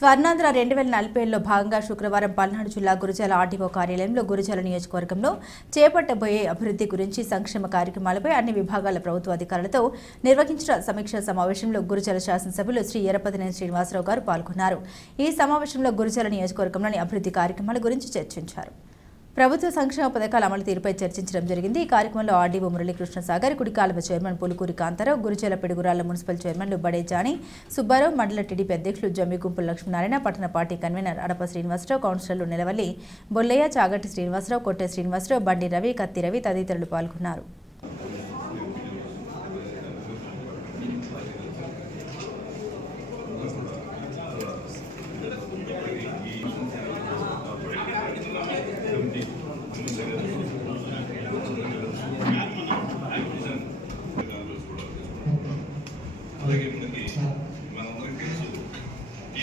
స్వర్ణాంధ్ర 2040లో భాగంగా శుక్రవారం పల్నాడు జిల్లా గురజాల ఆర్టీఓ కార్యాలయంలో గురజాల నియోజకవర్గంలో చేపట్టబోయే అభివృద్ధి గురించి సంక్షేమ కార్యక్రమాలపై అన్ని విభాగాల ప్రభుత్వ అధికారులతో నిర్వహించిన సమీక్షా సమావేశంలో గురజాల శాసనసభ్యులు శ్రీ ఎర్రపతినేని శ్రీనివాసరావు గారు పాల్గొన్నారు. ఈ సమావేశంలో గురజాల నియోజకవర్గంలోని అభివృద్ధి కార్యక్రమాల గురించి చర్చించారు. ప్రభుత్వ సంక్షేమ పథకాల అమలు తీరుపై చర్చించడం జరిగింది. ఈ కార్యక్రమంలో ఆర్డీఓ మురళీకృష్ణ సాగర్, కుడికాలువ చైర్మన్ పులుకూరి కాంతారావు, గురజాల పిడుగురాళ్ల మున్సిపల్ చైర్మన్లు బడే జానీ, సుబ్బారావు, మండల టీడీపీ అధ్యక్షులు జమ్మిగుంపుల లక్ష్మీనారాయణ, పట్టణ పార్టీ కన్వీనర్ అడప శ్రీనివాసరావు, కౌన్సిలర్లు నిలవల్లి బొల్లయ్య, చాగట్టి శ్రీనివాసరావు, కొట్టే శ్రీనివాసరావు, బండి రవి, కత్తి రవి తదితరులు పాల్గొన్నారు. అలాగే మనకి మనందరికీ తెలుసు ఈ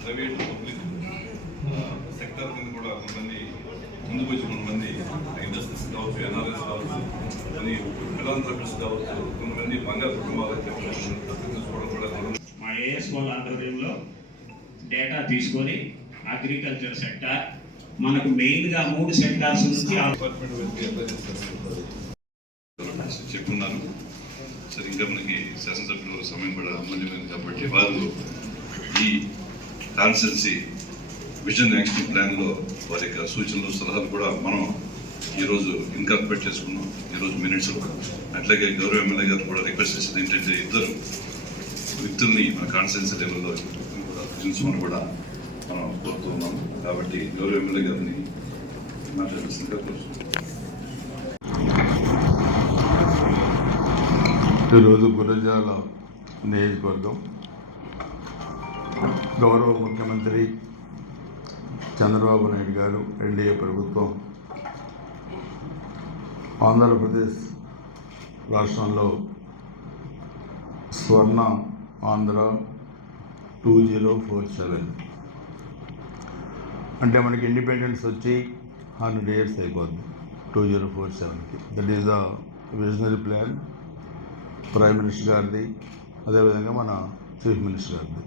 ప్రైవేట్ పబ్లిక్ సెక్టర్ కింద కూడా కొంతమంది ముందుకు వచ్చి కొంతమంది ఇండస్ట్రీస్ కావచ్చు, ఎన్ఆర్ఎస్ కావచ్చు, కొన్ని ఫిలాంథ్రపిస్ట్ కావచ్చు, కొంతమంది బంగారు కుటుంబాలకు తీసుకోవడం కూడా మా ఏఎస్ వాళ్ళ ఆధ్వర్యంలో డేటా తీసుకొని అగ్రికల్చర్ సెక్టార్ మనకు మెయిన్గా 3 సెక్టార్స్ నుంచి చెప్పున్నాను. సరే, ఇంకా మనకి శాసనసభ్యుల సమయం కూడా అమూల్యమైంది కాబట్టి వారు ఈ కాన్స్టిట్యున్సీ విజన్ యాక్షన్ ప్లాన్లో వారి యొక్క సూచనలు సలహాలు కూడా మనం ఈరోజు ఇన్కార్పొరేట్ చేసుకున్నాం. ఈరోజు మినిట్స్ అట్లాగే గౌరవ ఎమ్మెల్యే గారు కూడా రిక్వెస్ట్ చేసేది ఏంటంటే ఇద్దరు వ్యక్తుల్ని మన కాన్స్టిట్యున్సీ లెవెల్లో విజన్స్మని కూడా మనం కోరుతూ ఉన్నాం. కాబట్టి గౌరవ ఎమ్మెల్యే గారిని మాట్లాడాల్సిందిగా కోరుతున్నాం. ఈరోజు గురజాల నియోజకవర్గం గౌరవ ముఖ్యమంత్రి చంద్రబాబు నాయుడు గారు ఎన్డీఏ ప్రభుత్వం ఆంధ్రప్రదేశ్ రాష్ట్రంలో స్వర్ణ ఆంధ్ర 2047 అంటే మనకి ఇండిపెండెన్స్ వచ్చి 100 years అయిపోద్ది 2047కి. That is the visionary plan prime minister గారిది, అదేవిధంగా మన చీఫ్ మినిస్టర్ గారిది.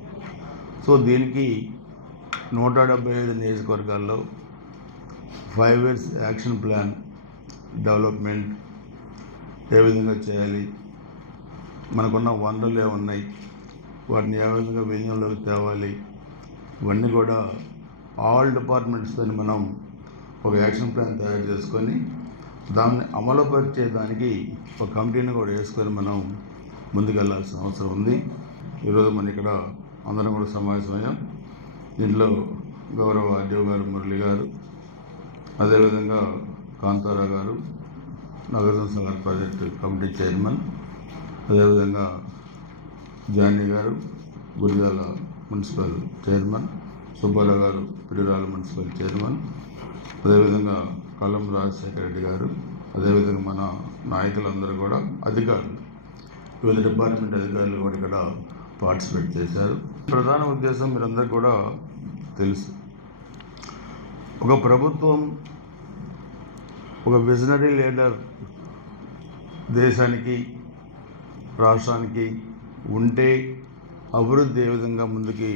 సో దీనికి 175 నియోజకవర్గాల్లో 5 years యాక్షన్ ప్లాన్ డెవలప్మెంట్ ఏ విధంగా చేయాలి, మనకున్న వనరులు ఏమున్నాయి, వాటిని ఏ విధంగా వినియోగంలోకి తేవాలి, ఇవన్నీ కూడా ఆల్ డిపార్ట్మెంట్స్తో మనం ఒక యాక్షన్ ప్లాన్ తయారు చేసుకొని దాన్ని అమలుపరిచేదానికి ఒక కమిటీని కూడా వేసుకొని మనం ముందుకెళ్లాల్సిన అవసరం ఉంది. ఈరోజు మన ఇక్కడ అందరం కూడా సమావేశమయ్యాం. దీంట్లో గౌరవ ఆర్డీఓ గారు మురళి గారు, అదేవిధంగా కాంతారావు గారు, Nagarjuna Sagar project committee chairman, అదేవిధంగా జానీ గారు గురజాల మున్సిపల్ చైర్మన్, సుబ్బారావు గారు పిడుగురాళ్ల మున్సిపల్ చైర్మన్, అదేవిధంగా కల్లం రాజశేఖర రెడ్డి గారు, అదేవిధంగా మన నాయకులందరూ కూడా అధికారులు, వివిధ డిపార్ట్మెంట్ అధికారులు కూడా ఇక్కడ పార్టిసిపేట్ చేశారు. ప్రధాన ఉద్దేశం మీరందరూ కూడా తెలుసు, ఒక ప్రభుత్వం, ఒక విజనరీ లీడర్ దేశానికి రాష్ట్రానికి ఉంటే అభివృద్ధి ఏ విధంగా ముందుకి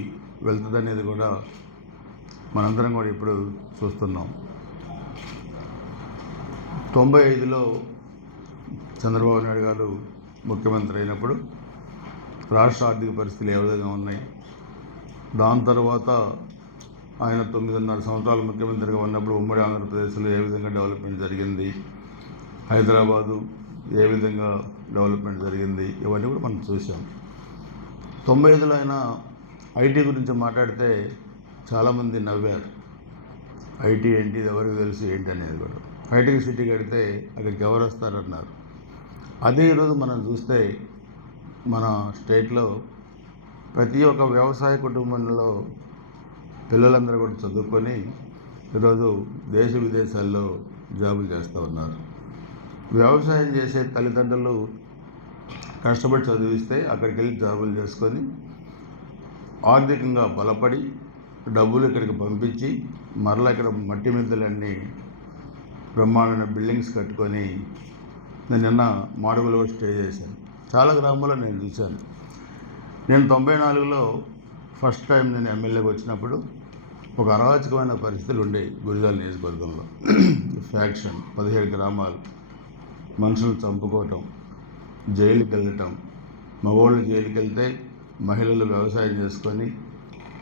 వెళ్తుందనేది కూడా మనందరం కూడా ఇప్పుడు చూస్తున్నాం. 95లో చంద్రబాబు నాయుడు గారు ముఖ్యమంత్రి అయినప్పుడు రాష్ట్ర ఆర్థిక పరిస్థితులు ఏ విధంగా ఉన్నాయి, దాని తర్వాత ఆయన 9.5 సంవత్సరాలు ముఖ్యమంత్రిగా ఉన్నప్పుడు ఉమ్మడి ఆంధ్రప్రదేశ్లో ఏ విధంగా డెవలప్మెంట్ జరిగింది, హైదరాబాదు ఏ విధంగా డెవలప్మెంట్ జరిగింది, ఇవన్నీ కూడా మనం చూసాం. 95లో ఆయన ఐటీ గురించి మాట్లాడితే చాలామంది నవ్వారు. ఐటీ ఏంటి, ఎవరికి తెలుసు ఏంటి అనేది కూడా. హైటెక్ సిటీ కడితే అక్కడికి ఎవరు వస్తారన్నారు. అదే ఈరోజు మనం చూస్తే మన స్టేట్లో ప్రతి ఒక్క వ్యవసాయ కుటుంబంలో పిల్లలందరూ కూడా చదువుకొని ఈరోజు దేశ విదేశాల్లో జాబులు చేస్తూ ఉన్నారు. వ్యవసాయం చేసే తల్లిదండ్రులు కష్టపడి చదివిస్తే అక్కడికి వెళ్ళి జాబులు చేసుకొని ఆర్థికంగా బలపడి డబ్బులు ఇక్కడికి పంపించి మరలా ఇక్కడ మట్టి మిద్దలన్నీ బ్రహ్మాండమైన బిల్డింగ్స్ కట్టుకొని నేను నిన్న మాడుగులో స్టే చేశాను. చాలా గ్రామాల్లో నేను చూశాను. నేను 94లో ఫస్ట్ టైం నేను ఎమ్మెల్యేకి వచ్చినప్పుడు ఒక అరాచకమైన పరిస్థితులు ఉండేవి గురిజాల నియోజకవర్గంలో. ఫ్యాక్షన్, 17 గ్రామాలు, మనుషులు చంపుకోవటం, జైలుకి వెళ్ళటం, మగవాళ్ళు జైలుకి వెళ్తే మహిళలు వ్యవసాయం చేసుకొని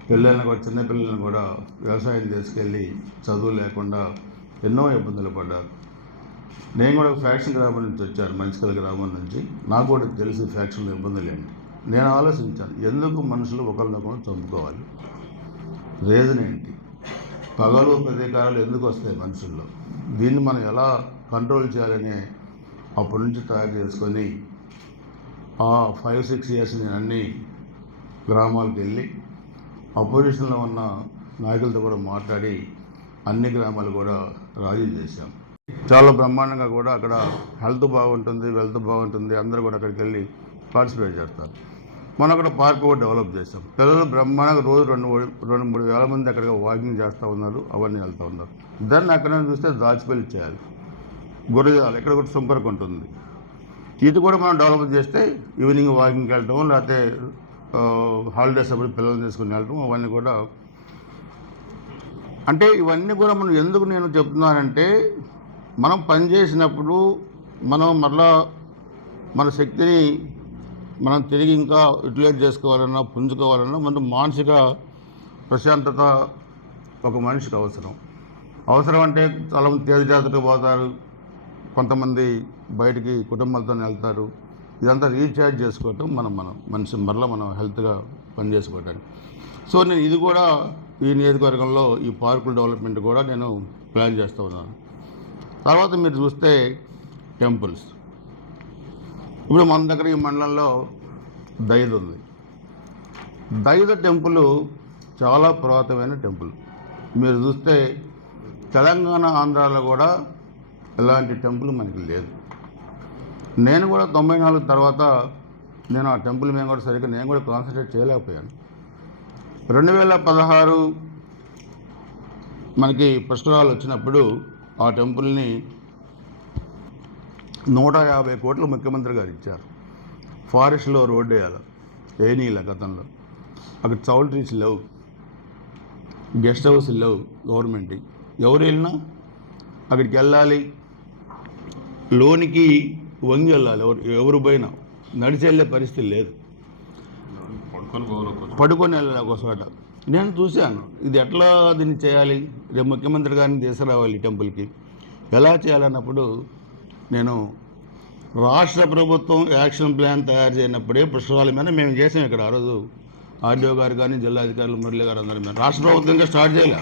పిల్లల్ని కూడా, చిన్నపిల్లలను కూడా వ్యవసాయం తీసుకెళ్ళి చదువు లేకుండా ఎన్నో ఇబ్బందులు పడ్డారు. నేను కూడా ఫ్యాక్షన్ గ్రామం నుంచి వచ్చాను, మంచికల్ గ్రామం నుంచి. నాకు కూడా తెలిసి ఫ్యాక్షన్లో ఇబ్బందులు ఏంటి. నేను ఆలోచించాను, ఎందుకు మనుషులు ఒకరినొకరు చంపుకోవాలి, రీజన్ ఏంటి, పగలు ప్రతీకారాలు ఎందుకు వస్తాయి మనుషుల్లో, దీన్ని మనం ఎలా కంట్రోల్ చేయాలని అప్పటి నుంచి తయారు చేసుకొని ఆ 5-6 ఇయర్స్ నేను అన్ని గ్రామాలకు వెళ్ళి అపోజిషన్లో ఉన్న నాయకులతో కూడా మాట్లాడి అన్ని గ్రామాలు కూడా రాజీ చేశాం. చాలా బ్రహ్మాండంగా కూడా అక్కడ హెల్త్ బాగుంటుంది, వెల్త్ బాగుంటుంది, అందరూ కూడా అక్కడికి వెళ్ళి పార్టిసిపేట్ చేస్తారు. మనం అక్కడ పార్క్ కూడా డెవలప్ చేస్తాం. పిల్లలు బ్రహ్మాండంగా రోజు 2-3 వేల మంది అక్కడికి వాకింగ్ చేస్తూ ఉన్నారు, అవన్నీ వెళ్తూ ఉన్నారు. దాన్ని అక్కడ చూస్తే దాచిపల్లి చేయాలి, గురజాల ఇక్కడ కూడా సుంకరకు ఉంటుంది. ఇది కూడా మనం డెవలప్ చేస్తే ఈవినింగ్ వాకింగ్కి వెళ్ళటం, లేకపోతే హాలిడేస్ అప్పుడు పిల్లల్ని తీసుకుని వెళ్ళటం, అవన్నీ కూడా. అంటే ఇవన్నీ కూడా మనం ఎందుకు నేను చెప్తున్నానంటే, మనం పనిచేసినప్పుడు మనం మరలా మన శక్తిని మనం తిరిగి ఇంకా యూటిలైజ్ చేసుకోవాలన్నా, పుంజుకోవాలన్నా మన మానసిక ప్రశాంతత ఒక మనిషికి అవసరం. అంటే చాలా మంది తీర్థయాత్రకు పోతారు, కొంతమంది బయటికి కుటుంబాలతో వెళ్తారు. ఇదంతా రీఛార్జ్ చేసుకోవటం మనం మరలా మనం హెల్త్గా పనిచేసుకోవటానికి. సో నేను ఇది కూడా ఈ నియోజకవర్గంలో ఈ పార్కుల డెవలప్మెంట్ కూడా నేను ప్లాన్ చేస్తూ ఉన్నాను. తర్వాత మీరు చూస్తే టెంపుల్స్, ఇప్పుడు మన దగ్గర ఈ మండలంలో దైద ఉంది. దైద టెంపుల్ చాలా పురాతనమైన టెంపుల్. మీరు చూస్తే తెలంగాణ, ఆంధ్రాలో కూడా ఇలాంటి టెంపుల్ మనకి లేదు. నేను కూడా 94 తర్వాత నేను ఆ టెంపుల్ మీద కూడా సరిగ్గా నేను కూడా కాన్సన్ట్రేట్ చేయలేకపోయాను. 2016 మనకి పుష్కరాలు వచ్చినప్పుడు ఆ టెంపుల్ని 150 కోట్లు ముఖ్యమంత్రి గారు ఇచ్చారు. ఫారెస్ట్లో రోడ్డు వేయాలి, ఏనీల గతంలో అక్కడ చౌల్ ట్రీస్ లేవు, గెస్ట్ హౌస్ లేవు గవర్నమెంట్. ఎవరు వెళ్ళినా అక్కడికి వెళ్ళాలి, లోనికి వంగి వెళ్ళాలి, ఎవరు పోయినా నడిచి వెళ్ళే పరిస్థితి లేదు, పడుకొని వెళ్ళాలి ఒక చోట. నేను చూశాను ఇది ఎట్లా దీన్ని చేయాలి, రేపు ముఖ్యమంత్రి గారిని తీసుకురావాలి ఈ టెంపుల్కి, ఎలా చేయాలన్నప్పుడు నేను రాష్ట్ర ప్రభుత్వం యాక్షన్ ప్లాన్ తయారు చేయనప్పుడే పుష్కరాల మీద మేము చేసాం. ఇక్కడ ఆ రోజు ఆర్డీఓ గారు కానీ, జిల్లాధికారులు మురళి గారు అందరూ మేము రాష్ట్ర ప్రభుత్వంగా స్టార్ట్ చేయలే,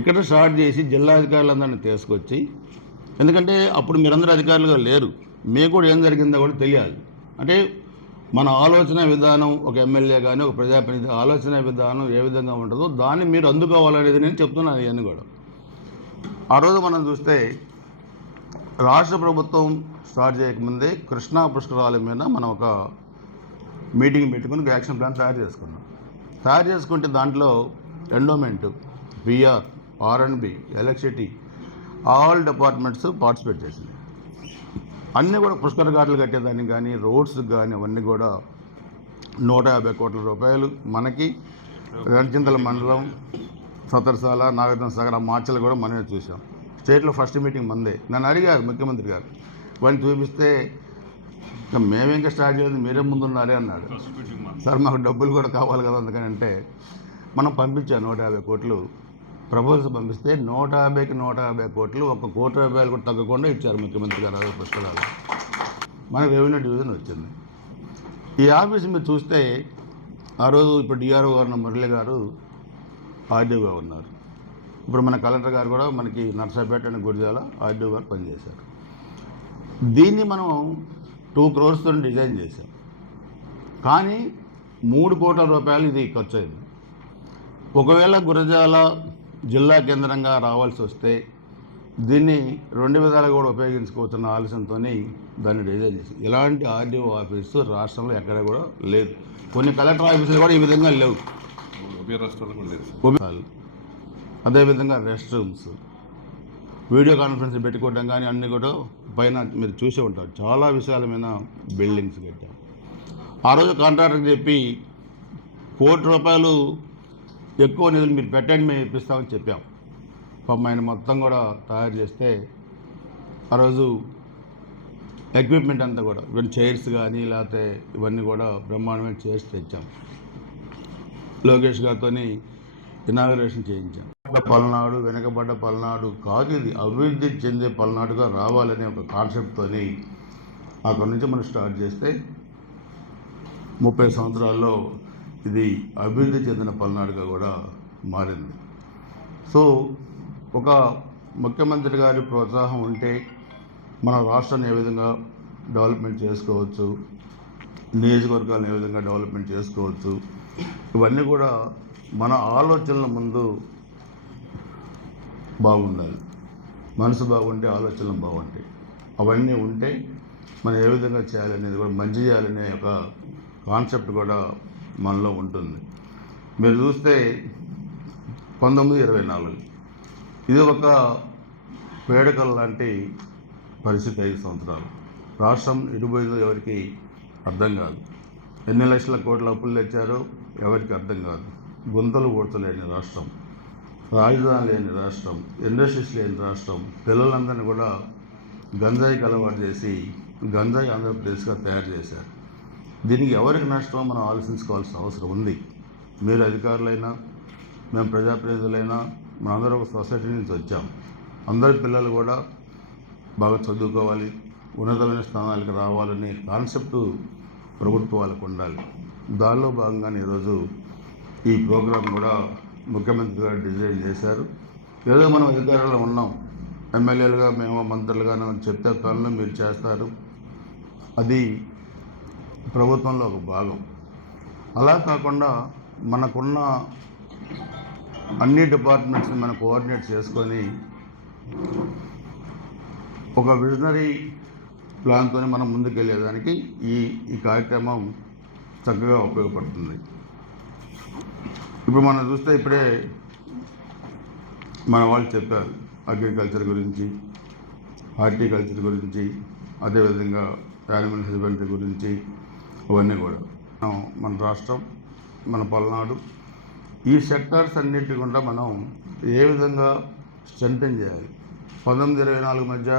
ఇక్కడ స్టార్ట్ చేసి జిల్లాధికారులందరినీ తీసుకొచ్చి, ఎందుకంటే అప్పుడు మీరందరూ అధికారులుగా లేరు, మీకు కూడా ఏం జరిగిందో కూడా తెలియాలి. అంటే మన ఆలోచన విధానం, ఒక ఎమ్మెల్యే కానీ ఒక ప్రజాప్రతినిధి ఆలోచన విధానం ఏ విధంగా ఉంటుందో దాన్ని మీరు అందుకోవాలనేది నేను చెప్తున్నాను. ఇవన్నీ కూడా ఆ రోజు మనం చూస్తే రాష్ట్ర ప్రభుత్వం స్టార్ట్ చేయకముందే కృష్ణా పుష్కరాల మీద మనం ఒక మీటింగ్ పెట్టుకుని ఒక యాక్షన్ ప్లాన్ తయారు చేసుకుంటే దాంట్లో ఎండోమెంట్, పిఆర్, ఆర్ఎండ్బి, ఎలక్ట్రిసిటీ ఆల్ డిపార్ట్మెంట్స్ పార్టిసిపేట్ చేసింది. అన్నీ కూడా పుష్కర ఘాట్లు కట్టేదానికి కానీ, రోడ్స్ కానీ అవన్నీ కూడా 150 కోట్ల రూపాయలు మనకి రణచింతల మండలం, సతర్సాల, నాగార్జున సాగర్, ఆ మార్చలు కూడా మనమే చూసాం. స్టేట్లో ఫస్ట్ మీటింగ్ మందే. నన్ను అడిగారు ముఖ్యమంత్రి గారు, వాడిని చూపిస్తే మేమే ఇంకా స్టార్ట్ చేయలేదు, మీరే ముందున్నారే అన్నాడు. సార్ మాకు డబ్బులు కూడా కావాలి కదా, అందుకని అంటే మనం పంపించాం 150 కోట్లు ప్రపోజల్ పంపిస్తే 150కి 150 కోట్లు, 1 కోటి రూపాయలు కూడా తగ్గకుండా ఇచ్చారు ముఖ్యమంత్రి గారు పుష్కరాలు. మనకు రెవెన్యూ డివిజన్ వచ్చింది. ఈ ఆఫీస్ మీరు చూస్తే ఆ రోజు ఇప్పుడు డిఆర్ఓ గారు మురళి గారు ఆర్డీఓగా ఉన్నారు. ఇప్పుడు మన కలెక్టర్ గారు కూడా మనకి నర్సాపేట అని గురిజాల ఆర్డీఓ గారు పనిచేశారు. దీన్ని మనం 2 crores డిజైన్ చేశాం, కానీ 3 కోట్ల రూపాయలు ఇది ఖర్చు అయింది. ఒకవేళ గురజాల జిల్లా కేంద్రంగా రావాల్సి వస్తే దీన్ని 2 విధాలుగా కూడా ఉపయోగించుకోవచ్చున్న ఆలోచనతో దాన్ని డిజైన్ చేసి, ఇలాంటి ఆర్డీఓ ఆఫీసు రాష్ట్రంలో ఎక్కడ కూడా లేదు. కొన్ని కలెక్టర్ ఆఫీసులు కూడా ఈ విధంగా లేవు, అదేవిధంగా రెస్ట్ రూమ్స్, వీడియో కాన్ఫరెన్స్ పెట్టుకోవడం కానీ అన్నీ కూడా పైన మీరు చూసే ఉంటారు. చాలా విశాలమైన బిల్డింగ్స్ కట్టాం. ఆ రోజు కాంట్రాక్టర్కి చెప్పి ₹1 కోటి ఎక్కువ నిధులు మీరు పెట్టండి, మేము ఇప్పిస్తామని చెప్పాం. పాపం ఆయన మొత్తం కూడా తయారు చేస్తే ఆ రోజు ఎక్విప్మెంట్ అంతా కూడా ఇవన్నీ చైర్స్ కానీ లేకపోతే ఇవన్నీ కూడా బ్రహ్మాండమైన చైర్స్ తెచ్చాం. లోకేష్ గారితో ఇనాగరేషన్ చేయించాం. పల్నాడు వెనకబడ్డ పల్నాడు కాదు, ఇది అభివృద్ధి చెందే పల్నాడుగా రావాలనే ఒక కాన్సెప్ట్తో అక్కడి నుంచి మనం స్టార్ట్ చేస్తే 30 సంవత్సరాల్లో ఇది అభివృద్ధి చెందిన పల్నాడుగా కూడా మారింది. సో ఒక ముఖ్యమంత్రి గారి ప్రోత్సాహం ఉంటే మన రాష్ట్రాన్ని ఏ విధంగా డెవలప్మెంట్ చేసుకోవచ్చు, నియోజకవర్గాలను ఏ విధంగా డెవలప్మెంట్ చేసుకోవచ్చు, ఇవన్నీ కూడా మన ఆలోచనల ముందు బాగుండాలి. మనసు బాగుంటే ఆలోచనలు బాగుంటాయి. అవన్నీ ఉంటే మనం ఏ విధంగా చేయాలనేది కూడా మంచి చేయాలనే ఒక కాన్సెప్ట్ కూడా మనలో ఉంటుంది. మీరు చూస్తే 1924 ఇది ఒక పేడకల లాంటి పరిస్థితి. 5 సంవత్సరాలు రాష్ట్రం ఎడిపోయిందో ఎవరికి అర్థం కాదు. ఎన్ని లక్షల కోట్ల అప్పులు తెచ్చారో ఎవరికి అర్థం కాదు. గుంతలు పూడ్చలేని రాష్ట్రం, రాజధాని లేని రాష్ట్రం, ఇండస్ట్రీస్ లేని రాష్ట్రం, పిల్లలందరినీ కూడా గంజాయికి అలవాటు చేసి గంజాయి ఆంధ్రప్రదేశ్గా తయారు చేశారు. దీనికి ఎవరికి నష్టమో మనం ఆలోచించుకోవాల్సిన అవసరం ఉంది. మీరు అధికారులైనా మేము ప్రజాప్రతినిధులైనా మనందరూ ఒక సొసైటీ నుంచి వచ్చాం. అందరి పిల్లలు కూడా బాగా చదువుకోవాలి, ఉన్నతమైన స్థానాలకు రావాలనే కాన్సెప్ట్ ప్రభుత్వాలకు ఉండాలి. దానిలో భాగంగానే ఈరోజు ఈ ప్రోగ్రాం కూడా ముఖ్యమంత్రి గారు డిజైన్ చేశారు. ఏదో మనం అధికారంలో ఉన్నాం, ఎమ్మెల్యేలుగా మేము మంత్రులుగా చెప్తే పనులు మీరు చేస్తారు, అది ప్రభుత్వంలో ఒక భాగం. అలా కాకుండా మనకున్న అన్ని డిపార్ట్మెంట్స్ని మనం కోఆర్డినేట్ చేసుకొని ఒక విజనరీ ప్లాన్తో మనం ముందుకెళ్ళేదానికి ఈ కార్యక్రమం చక్కగా ఉపయోగపడుతుంది. ఇప్పుడు మనం చూస్తే ఇప్పుడే మన వాళ్ళు చెప్పారు అగ్రికల్చర్ గురించి, హార్టికల్చర్ గురించి, అదేవిధంగా యానిమల్ హస్బెండరీ గురించి, ఇవన్నీ కూడా మన రాష్ట్రం, మన పల్నాడు, ఈ సెక్టార్స్ అన్నిటి కూడా మనం ఏ విధంగా స్ట్రెంథెన్ చేయాలి. 1924 మధ్య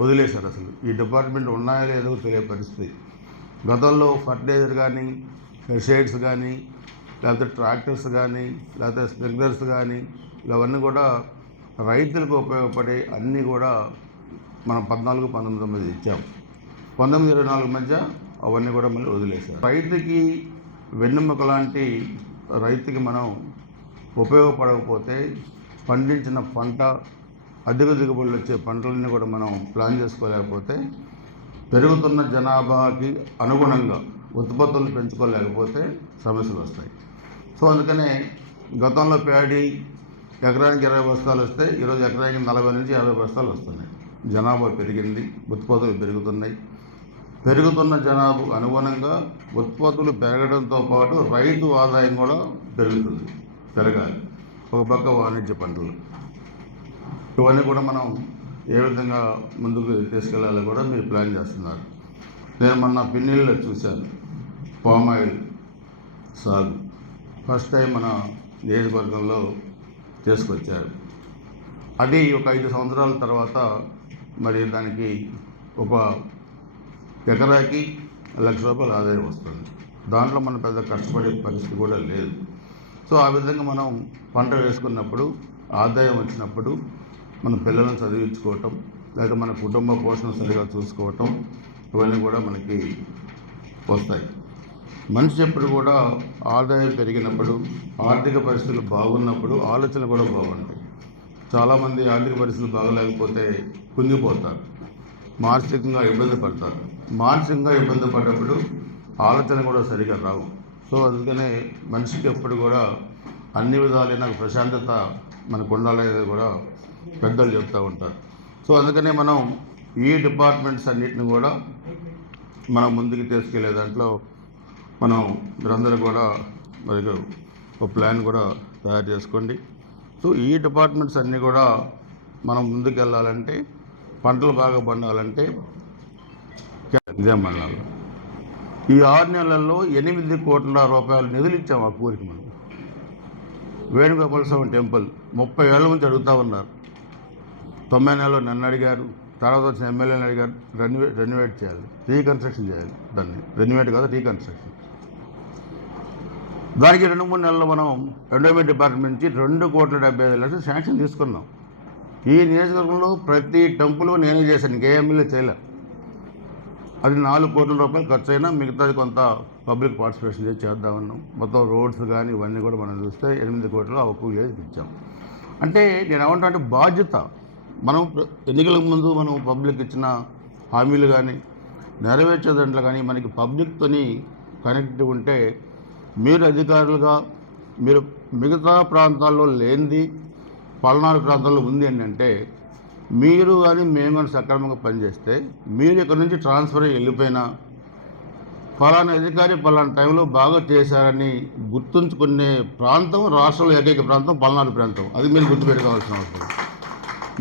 వదిలేశారు. అసలు ఈ డిపార్ట్మెంట్ ఉన్నాయో లేదో తెలియ పరిస్థితి. గతంలో ఫర్టిలైజర్ కానీ, పెస్టిసైడ్స్ కానీ, లేకపోతే ట్రాక్టర్స్ కానీ, లేకపోతే స్ప్రింక్లర్స్ కానీ, ఇవన్నీ కూడా రైతులకు ఉపయోగపడే అన్నీ కూడా మనం 14-19 ఇచ్చాం. 1924 మధ్య అవన్నీ కూడా మళ్ళీ వదిలేశారు. రైతుకి వెన్నెముక లాంటి రైతుకి మనం ఉపయోగపడకపోతే పండించిన పంట, అధిక దిగుబడులు వచ్చే పంటలన్నీ కూడా మనం ప్లాన్ చేసుకోలేకపోతే, పెరుగుతున్న జనాభాకి అనుగుణంగా ఉత్పత్తులను పెంచుకోలేకపోతే సమస్యలు వస్తాయి. సో అందుకనే గతంలో ప్యాడీ ఎకరానికి 20 బస్తాలు వస్తే ఈరోజు ఎకరానికి 40 నుంచి 50 బస్తాలు వస్తున్నాయి. జనాభా పెరిగింది, ఉత్పత్తులు పెరుగుతున్నాయి. పెరుగుతున్న జనాభా అనుగుణంగా ఉత్పత్తులు పెరగడంతో పాటు రైతు ఆదాయం కూడా పెరగాలి. ఒక పక్క వాణిజ్య పంటలు, ఇవన్నీ కూడా మనం ఏ విధంగా ముందుకు తీసుకెళ్లాలో కూడా మీరు ప్లాన్ చేస్తున్నారు. నేను మొన్న పిన్నెల్లో చూశాను పామ్ ఆయిల్ సాగు ఫస్ట్ టైం మన నియోజకవర్గంలో తీసుకొచ్చారు. అది ఒక 5 సంవత్సరాల తర్వాత మరి దానికి ఒక ఎకరాకి ₹1,00,000 ఆదాయం వస్తుంది. దాంట్లో మనం పెద్ద కష్టపడే పరిస్థితి కూడా లేదు. సో ఆ విధంగా మనం పంట వేసుకున్నప్పుడు, ఆదాయం వచ్చినప్పుడు మన పిల్లలను చదివించుకోవటం, లేక మన కుటుంబ పోషణ సరిగా చూసుకోవటం, ఇవన్నీ కూడా మనకి వస్తాయి. మనిషి ఎప్పుడు కూడా ఆదాయం పెరిగినప్పుడు, ఆర్థిక పరిస్థితులు బాగున్నప్పుడు ఆలోచనలు కూడా బాగుంటాయి. చాలామంది ఆర్థిక పరిస్థితులు బాగలేకపోతే కుంగిపోతారు, మానసికంగా ఇబ్బంది పడతారు. మానసికంగా ఇబ్బంది పడ్డప్పుడు ఆలోచన కూడా సరిగా రావు. సో అందుకనే మనిషికి ఎప్పుడు కూడా అన్ని విధాలైన ప్రశాంతత మనకు ఉండాలనేది కూడా పెద్దలు చెప్తూ ఉంటారు. సో అందుకనే మనం ఈ డిపార్ట్మెంట్స్ అన్నిటిని కూడా మనం ముందుకు తీసుకెళ్లే దాంట్లో మీరందరూ కూడా మరి ఒక ప్లాన్ కూడా తయారు చేసుకోండి. సో ఈ డిపార్ట్మెంట్స్ అన్నీ కూడా మనం ముందుకు వెళ్ళాలంటే, పంటలు బాగా పండాలంటే ఇదే మండలాలు ఈ 6 నెలల్లో 8 కోట్ల రూపాయలు నిధులు ఇచ్చాం ఆ ఊరికి మనం. వేణుగోపాల స్వామి టెంపుల్ 30 ఏళ్ల నుంచి అడుగుతూ ఉన్నారు. 90 నెలలు నన్ను అడిగారు, తర్వాత వచ్చిన ఎమ్మెల్యేని అడిగారు, రెన్యువేట్ చేయాలి, రీకన్స్ట్రక్షన్ చేయాలి. దాన్ని రెన్యువేట్ కాదు, రీకన్స్ట్రక్షన్. దానికి 2-3 నెలల్లో మనం ఎండోమెంట్ డిపార్ట్మెంట్ నుంచి 2,75,00,000 శాంక్షన్ తీసుకున్నాం. ఈ నియోజకవర్గంలో ప్రతి టెంపుల్ నేనే చేశాను, ఇంకే ఎమ్మెల్యే చేయలే. అది 4 కోట్ల రూపాయలు ఖర్చు అయినా మిగతాది కొంత పబ్లిక్ పార్టిసిపేషన్ చేసి చేద్దామన్నాం. మొత్తం రోడ్స్ కానీ ఇవన్నీ కూడా మనం చూస్తే 8 కోట్లు ఆ ఒక్క విలేజ్కి ఇచ్చాం. అంటే నేను ఏమంటే బాధ్యత. మనం ఎన్నికలకు ముందు మనం పబ్లిక్ ఇచ్చిన హామీలు కానీ నెరవేర్చే దాంట్లో కానీ మనకి పబ్లిక్తోని కనెక్ట్ ఉంటే, మీరు అధికారులుగా మీరు మిగతా ప్రాంతాల్లో లేనిది పల్నాడు ప్రాంతాల్లో ఉంది ఏంటంటే, మీరు కానీ మేము కానీ సక్రమంగా పనిచేస్తే, మీరు ఇక్కడ నుంచి ట్రాన్స్ఫర్ అయ్యి వెళ్ళిపోయినా ఫలానా అధికారి ఫలానా టైంలో బాగా చేశారని గుర్తుంచుకునే ప్రాంతం రాష్ట్రంలో ఏకైక ప్రాంతం పల్నాడు ప్రాంతం. అది మీరు గుర్తుపెట్టుకోవాల్సిన అవసరం.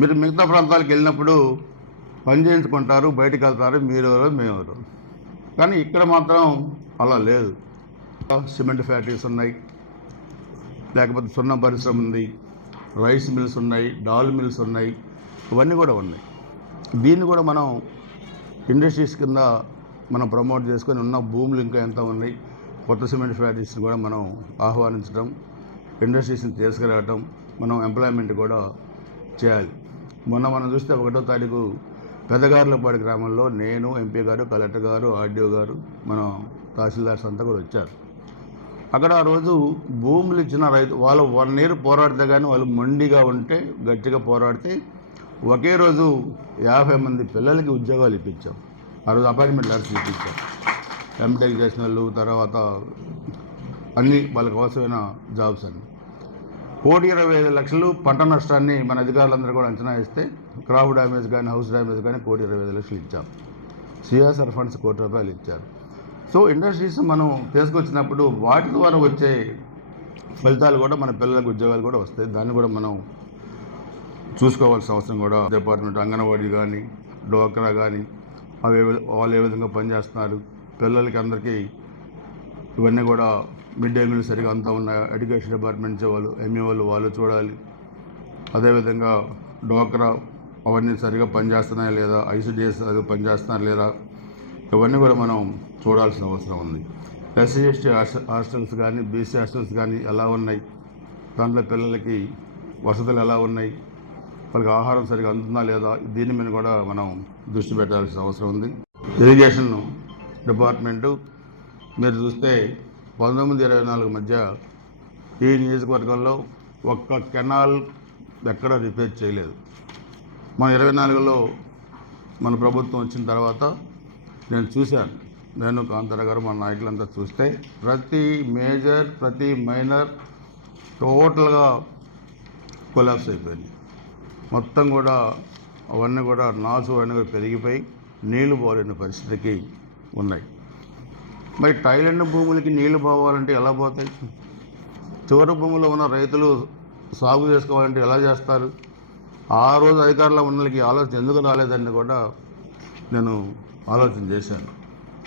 మీరు మిగతా ప్రాంతాలకు వెళ్ళినప్పుడు పని చేయించుకుంటారు, బయటకు వెళ్తారు, మీరెవరో మేమెవరో. కానీ ఇక్కడ మాత్రం అలా లేదు. సిమెంట్ ఫ్యాక్టరీస్ ఉన్నాయి, లేకపోతే సున్నం పరిశ్రమ ఉంది, రైస్ మిల్స్ ఉన్నాయి, డాల్ మిల్స్ ఉన్నాయి, ఇవన్నీ కూడా ఉన్నాయి. దీన్ని కూడా మనం ఇండస్ట్రీస్ కింద మనం ప్రమోట్ చేసుకొని ఉన్న భూములు ఇంకా ఎంత ఉన్నాయి, కొత్త సిమెంట్ ఫ్యాక్టరీస్ని కూడా మనం ఆహ్వానించడం, ఇండస్ట్రీస్ని తీసుకురావటం, మనం ఎంప్లాయ్మెంట్ కూడా చేయాలి. మొన్న మనం చూస్తే 1వ తారీఖు పెద్దగారులపాడు గ్రామంలో నేను, ఎంపీ గారు, కలెక్టర్ గారు, ఆర్డీఓ గారు, మనం తహసీల్దార్స్ అంతా కూడా వచ్చారు. అక్కడ ఆ రోజు భూములు ఇచ్చిన రైతు వాళ్ళు 1 year పోరాడితే కానీ వాళ్ళు మొండిగా ఉంటే, గట్టిగా పోరాడితే ఒకే రోజు 50 మంది పిల్లలకి ఉద్యోగాలు ఇప్పించాం. ఆ రోజు అపాయింట్మెంట్ లెటర్స్ ఇప్పించాం. ఎంటెక్ చేసిన వాళ్ళు, తర్వాత అన్ని వాళ్ళకి అవసరమైన జాబ్స్ అన్ని. 1,25,00,000 పంట నష్టాన్ని మన అధికారులందరూ కూడా అంచనా వేస్తే, క్రాప్ డ్యామేజ్ కానీ హౌస్ డ్యామేజ్ కానీ 1,25,00,000 ఇచ్చాం. సిఎస్ఆర్ ఫండ్స్ 1 కోటి రూపాయలు ఇచ్చారు. సో ఇండస్ట్రీస్ మనం తీసుకొచ్చినప్పుడు వాటి ద్వారా వచ్చే ఫలితాలు కూడా మన పిల్లలకు ఉద్యోగాలు కూడా వస్తాయి. దాన్ని కూడా మనం చూసుకోవాల్సిన అవసరం కూడా డిపార్ట్మెంట్. అంగన్వాడీ కానీ, డోక్రా కానీ, వాళ్ళు ఏ విధంగా పనిచేస్తున్నారు, పిల్లలకి అందరికీ ఇవన్నీ కూడా మిడ్ డే మీల్ సరిగా అంతా ఉన్న ఎడ్యుకేషన్ డిపార్ట్మెంట్ వాళ్ళు, ఎంఈ వాళ్ళు చూడాలి. అదేవిధంగా డోక్రా అవన్నీ సరిగా పనిచేస్తున్నాయా లేదా, ఐసిడిఎస్ అది పనిచేస్తున్నారా లేదా, ఇవన్నీ కూడా మనం చూడాల్సిన అవసరం ఉంది. ఎస్సీ ఎస్టీ హాస్టల్స్ కానీ, బీసీ హాస్టల్స్ కానీ ఎలా ఉన్నాయి, దాంట్లో పిల్లలకి వసతులు ఎలా ఉన్నాయి, వాళ్ళకి ఆహారం సరిగా అందుతుందా లేదా, దీని మీద కూడా మనం దృష్టి పెట్టాల్సిన అవసరం ఉంది. ఇరిగేషన్ డిపార్ట్మెంటు మీరు చూస్తే 19-24 మధ్య ఈ నియోజకవర్గంలో ఒక్క కెనాల్ ఎక్కడ రిపేర్ చేయలేదు. మన 24లో మన ప్రభుత్వం వచ్చిన తర్వాత నేను చూశాను, నేను కాంతారా గారు మన నాయకులంతా చూస్తే ప్రతి మేజర్, ప్రతి మైనర్ టోటల్గా కొలాప్స్ అయిపోయింది. మొత్తం కూడా అవన్నీ కూడా నాసు అనేది పెరిగిపోయి నీళ్లు పోలేని పరిస్థితికి ఉన్నాయి. మరి టైలెండ్ భూములకి నీళ్లు పోవాలంటే ఎలా పోతాయి? చివరి భూముల్లో ఉన్న రైతులు సాగు చేసుకోవాలంటే ఎలా చేస్తారు? ఆ రోజు అధికారంలో ఉన్న వాళ్ళకి ఆలోచన ఎందుకు రాలేదని కూడా నేను ఆలోచన చేశాను.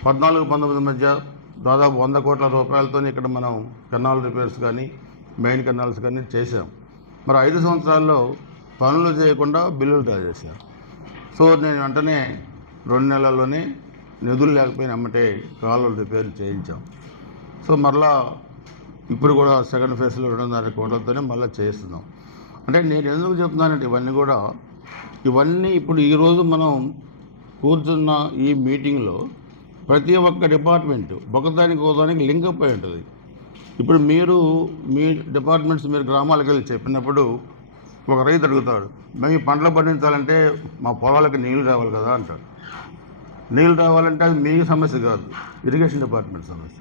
14-19 మధ్య దాదాపు 100 కోట్ల రూపాయలతో ఇక్కడ మనం కెనాల్ రిపేర్స్ కానీ, మెయిన్ కెనాల్స్ కానీ చేశాం. మరి 5 సంవత్సరాల్లో పనులు చేయకుండా బిల్లులు తయారు చేశారు. సో నేను వెంటనే 2 నెలల్లోనే నిధులు లేకపోయినా అమ్మటే కాలువలు రిపేర్లు చేయించాం. సో మరలా ఇప్పుడు కూడా సెకండ్ ఫేజ్లో 2.5 కోట్లతోనే మళ్ళీ చేస్తున్నాం. అంటే నేను ఎందుకు చెప్తున్నానంటే ఇవన్నీ ఇప్పుడు ఈరోజు మనం కూర్చున్న ఈ మీటింగ్లో ప్రతి ఒక్క డిపార్ట్మెంటు ఒకదానికి లింకప్ అయి ఉంటుంది. ఇప్పుడు మీరు మీ డిపార్ట్మెంట్స్ మీరు గ్రామాలకు వెళ్ళి చెప్పినప్పుడు ఒక రైతు అడుగుతాడు, మేము పంటలు పండించాలంటే మా పొలాలకు నీళ్లు రావాలి కదా అంటాడు. నీళ్ళు రావాలంటే అది మీ సమస్య కాదు, ఇరిగేషన్ డిపార్ట్మెంట్ సమస్య.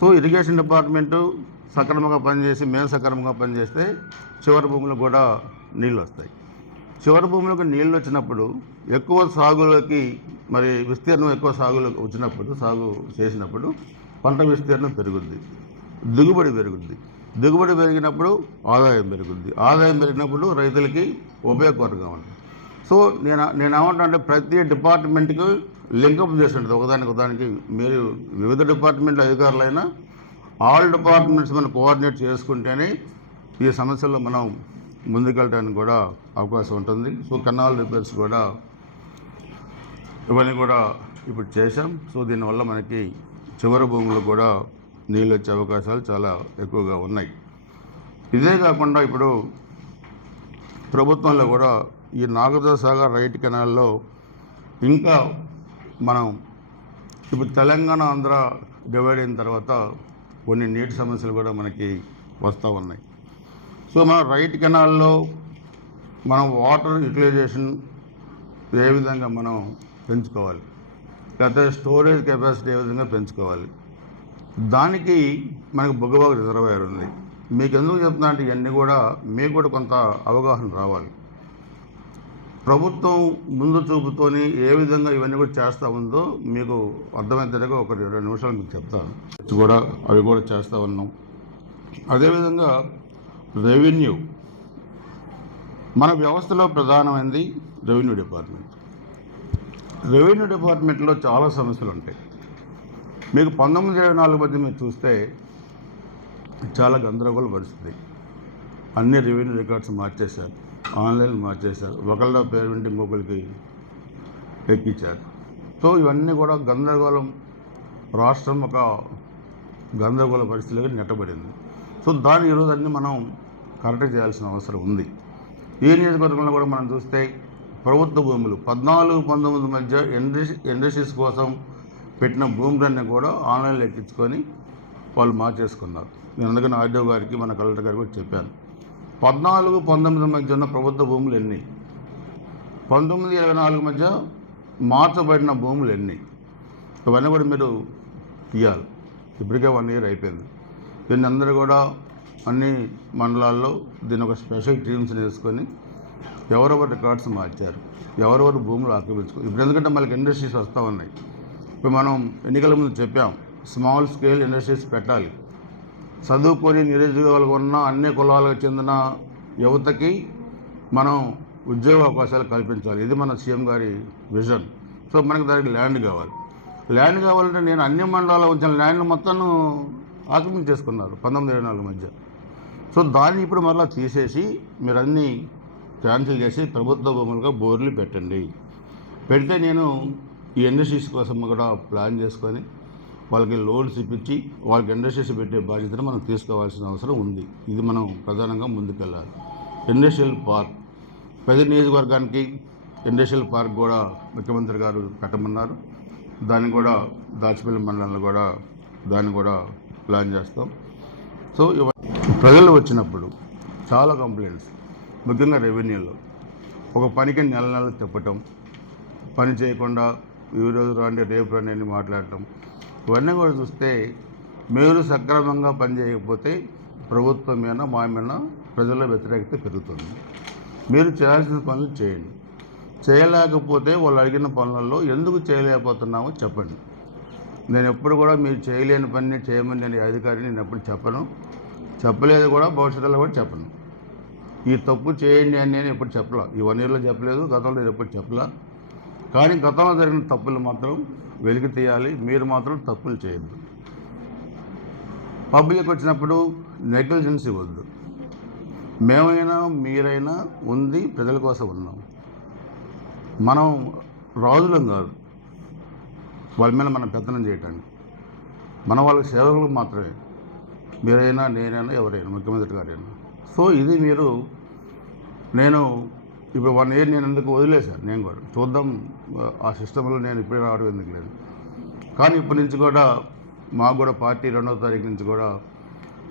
సో ఇరిగేషన్ డిపార్ట్మెంటు సక్రమంగా పనిచేసి మేము సక్రమంగా పనిచేస్తే చివరి భూములకు కూడా నీళ్ళు వస్తాయి. చివరి భూములకు నీళ్ళు వచ్చినప్పుడు ఎక్కువ సాగులోకి మరి విస్తీర్ణం ఎక్కువ సాగులోకి వచ్చినప్పుడు, సాగు చేసినప్పుడు పంట విస్తీర్ణం పెరుగుద్ది, దిగుబడి పెరుగుద్ది. దిగుబడి పెరిగినప్పుడు ఆదాయం పెరుగుద్ది, ఆదాయం పెరిగినప్పుడు రైతులకి ఉపయోగకరంగా ఉంటుంది. సో నేను ఏమంటా అంటే ప్రతి డిపార్ట్మెంట్కి లింకప్ చేసి ఉంటుంది ఒకదానికి మీరు వివిధ డిపార్ట్మెంట్ల అధికారులైనా ఆల్ డిపార్ట్మెంట్స్ మనం కోఆర్డినేట్ చేసుకుంటేనే ఈ సమస్యల్లో మనం ముందుకెళ్ళడానికి కూడా అవకాశం ఉంటుంది. సో కెనాల్ రిపేర్స్ కూడా ఇవన్నీ కూడా ఇప్పుడు చేశాం. సో దీనివల్ల మనకి చివరి భూములు కూడా నీళ్ళు వచ్చే అవకాశాలు చాలా ఎక్కువగా ఉన్నాయి. ఇదే కాకుండా ఇప్పుడు ప్రభుత్వంలో కూడా ఈ నాగార్జున సాగర్ రైట్ కెనాల్లో ఇంకా మనం ఇప్పుడు తెలంగాణ ఆంధ్ర డివైడ్ అయిన తర్వాత కొన్ని నీటి సమస్యలు కూడా మనకి వస్తూ ఉన్నాయి. సో మన రైట్ కెనాల్లో మనం వాటర్ యూటిలైజేషన్ ఏ విధంగా మనం పెంచుకోవాలి, లేకపోతే స్టోరేజ్ కెపాసిటీ ఏ విధంగా పెంచుకోవాలి, దానికి మనకు బుగ్గవాగు రిజర్వాయర్ ఉంది. మీకు ఎందుకు చెప్తున్నా అంటే ఇవన్నీ కూడా మీకు కూడా కొంత అవగాహన రావాలి. ప్రభుత్వం ముందు చూపుతోని ఏ విధంగా ఇవన్నీ కూడా చేస్తూ ఉందో మీకు అర్థమయ్యేట్టుగా ఒక 2 నిమిషాలు మీకు చెప్తాను. అవి కూడా చేస్తూ ఉన్నాం. అదేవిధంగా రెవెన్యూ, మన వ్యవస్థలో ప్రధానమైనది రెవెన్యూ డిపార్ట్మెంట్. రెవెన్యూ డిపార్ట్మెంట్లో చాలా సమస్యలు ఉంటాయి. మీకు 1924 మధ్య మీరు చూస్తే చాలా గందరగోళ పరిస్థితి. అన్ని రెవెన్యూ రికార్డ్స్ మార్చేశారు, ఆన్లైన్ మార్చేశారు, ఒకళ్ళ పేరు వింటే ఇంకొకరికి ఎక్కించారు. సో ఇవన్నీ కూడా గందరగోళం, రాష్ట్రం ఒక గందరగోళ పరిస్థితిలోకి నెట్టబడింది. సో దాని ఈరోజు అన్నీ మనం కరెక్ట్ చేయాల్సిన అవసరం ఉంది. ఈ నియోజకవర్గంలో కూడా మనం చూస్తే ప్రభుత్వ భూములు 14-19 మధ్య ఇండస్ట్రీస్ కోసం పెట్టిన భూములన్నీ కూడా ఆన్లైన్లో ఎక్కించుకొని వాళ్ళు మార్చేసుకున్నారు. నేను అందుకని ఆర్డీఓ గారికి మన కలెక్టర్ గారికి కూడా చెప్పాను. 14-19 మధ్య ఉన్న ప్రభుత్వ భూములు ఎన్ని, 19-24 మధ్య మార్చబడిన భూములు ఎన్ని, ఇవన్నీ కూడా మీరు తీయాలి. ఇప్పటికే 1 ఇయర్ అయిపోయింది. దీన్ని అందరూ కూడా అన్ని మండలాల్లో దీని ఒక స్పెషల్ టీమ్స్ని వేసుకొని ఎవరెవరు రికార్డ్స్ మార్చారు, ఎవరెవరు భూములు ఆక్రమించుకో. ఇప్పుడు ఎందుకంటే మనకి ఇండస్ట్రీస్ వస్తూ ఉన్నాయి. ఇప్పుడు మనం ఎన్నికల ముందు చెప్పాం, స్మాల్ స్కేల్ ఇండస్ట్రీస్ పెట్టాలి. చదువుకొని నిరుద్యోగాలకు ఉన్న అన్ని కులాలకు చెందిన యువతకి మనం ఉద్యోగ అవకాశాలు కల్పించాలి. ఇది మన సీఎం గారి విజన్. సో మనకి దానికి ల్యాండ్ కావాలి. ల్యాండ్ కావాలంటే నేను అన్ని మండలాల్లో ఉంచిన ల్యాండ్ మొత్తం ఆక్రమించేసుకున్నారు 1924 మధ్య. సో దాన్ని ఇప్పుడు మరలా తీసేసి మీరు అన్నీ క్యాన్సిల్ చేసి ప్రభుత్వ భూములుగా బోర్లు పెట్టండి. పెడితే నేను ఈ ఇండస్ట్రీస్ కోసం కూడా ప్లాన్ చేసుకొని వాళ్ళకి లోన్స్ ఇప్పించి వాళ్ళకి ఇండస్ట్రీస్ పెట్టే బాధ్యతను మనం తీసుకోవాల్సిన అవసరం ఉంది. ఇది మనం ప్రధానంగా ముందుకెళ్ళాలి. ఇండస్ట్రియల్ పార్క్, ప్రతి నియోజకవర్గానికి ఇండస్ట్రియల్ పార్క్ కూడా ముఖ్యమంత్రి గారు పెట్టమన్నారు. దాన్ని కూడా దాచిపల్లి మండలంలో కూడా దాన్ని కూడా ప్లాన్ చేస్తాం. సో ప్రజలు వచ్చినప్పుడు చాలా కంప్లైంట్స్, ముఖ్యంగా రెవెన్యూలో ఒక పనికి నెల తిప్పటం, పని చేయకుండా ఈరోజు రాండి రేపు రండి అని మాట్లాడటం, ఇవన్నీ కూడా చూస్తే మీరు సక్రమంగా పని చేయకపోతే ప్రభుత్వం మీద మా మీద ప్రజల వ్యతిరేకత పెరుగుతుంది. మీరు చేయాల్సిన పనులు చేయండి. చేయలేకపోతే వాళ్ళు అడిగిన పనులలో ఎందుకు చేయలేకపోతున్నామో చెప్పండి. నేను ఎప్పుడు కూడా మీరు చేయలేని పని చేయమని నేను అధికారిని నేను ఎప్పుడు చెప్పలేదు కూడా, భవిష్యత్తులో కూడా చెప్పను. ఈ తప్పు చేయండి అని నేను ఎప్పుడు చెప్పలా. ఈ 1 ఇయర్లో చెప్పలేదు, గతంలో నేను ఎప్పుడు చెప్పలా. కానీ గతంలో జరిగిన తప్పులు మాత్రం వెలికి తీయాలి. మీరు మాత్రం తప్పులు చేయొద్దు. పబ్లిక్ వచ్చినప్పుడు నెగ్లిజెన్సీ వద్దు. మేమైనా మీరైనా ఉంది ప్రజల కోసం ఉన్నాం. మనం రాజులం కాదు వాళ్ళ మీద మనం పెత్తనం చేయటానికి. మన వాళ్ళకి సేవకులు మాత్రమే. మీరైనా నేనైనా ఎవరైనా, ముఖ్యమంత్రి గారైనా. సో ఇది మీరు నేను ఇప్పుడు 1 ఇయర్ నేను ఎందుకు వదిలేశాను. నేను కూడా చూద్దాం ఆ సిస్టంలో నేను ఇప్పుడే రావడం ఎందుకు లేదు. కానీ ఇప్పటి నుంచి కూడా మాకు కూడా పార్టీ 2వ తారీఖు నుంచి కూడా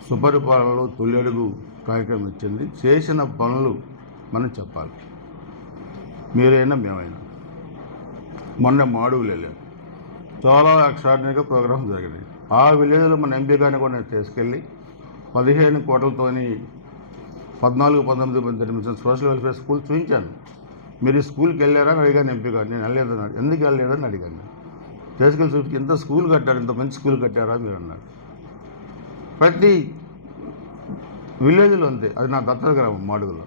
సుపరిపాలనలో తొలిఅడుగు కార్యక్రమం ఇచ్చింది. చేసిన పనులు మనం చెప్పాలి, మీరైనా మేమైనా. మొన్న మాడుగులు వెళ్ళాం, చాలా ఎక్స్ట్రాడినరీగా ప్రోగ్రామ్స్ జరిగినాయి. ఆ విలేజ్లో మన ఎంపీ గారిని కూడా నేను తీసుకెళ్ళి 15 కోట్లతోని 14-19 నిర్మించిన సోషల్ వెల్ఫేర్ స్కూల్ చూపించాను. మీరు ఈ స్కూల్కి వెళ్ళారా అని అడిగాను ఎంపీ గారు. నేను వెళ్ళలేదన్నాడు. ఎందుకు వెళ్ళలేదని అడిగాను. తీసుకెళ్ళి చూపించి ఇంత స్కూల్ కట్టారు, ఇంత మంచి స్కూల్ కట్టారా మీరు అన్నారు. ప్రతి విలేజ్లో అంతే. అది నా దత్తత గ్రామం మాడుగులో.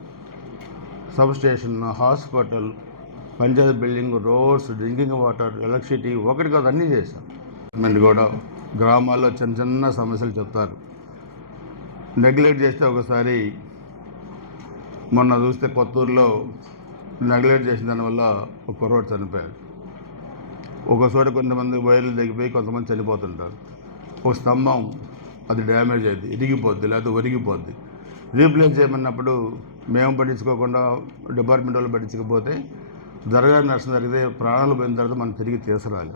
Sub station, hospital, panchayati building, roads, drinking water, electricity, ఒకటి కాదు అన్నీ చేశాం. గవర్నమెంట్ కూడా గ్రామాల్లో చిన్న చిన్న సమస్యలు చెప్తారు, నెగ్లెక్ట్ చేస్తే ఒకసారి మొన్న చూస్తే కొత్తూరులో నెగ్లెక్ట్ చేసిన దానివల్ల ఒక కుర్రోడు చనిపోయాడు. ఒక చోట కొంతమంది వైర్లు దిగిపోయి కొంతమంది చనిపోతుంటారు. ఒక స్తంభం అది డ్యామేజ్ అయింది, ఇరిగిపోద్ది లేకపోతే ఒరిగిపోద్ది. రీప్లేస్ చేయమన్నప్పుడు మేము పట్టించుకోకుండా డిపార్ట్మెంట్ వాళ్ళు పట్టించకపోతే జరగాని నష్టం జరిగితే ప్రాణాలు పోయిన తర్వాత మనం తిరిగి తీసుకురాలి.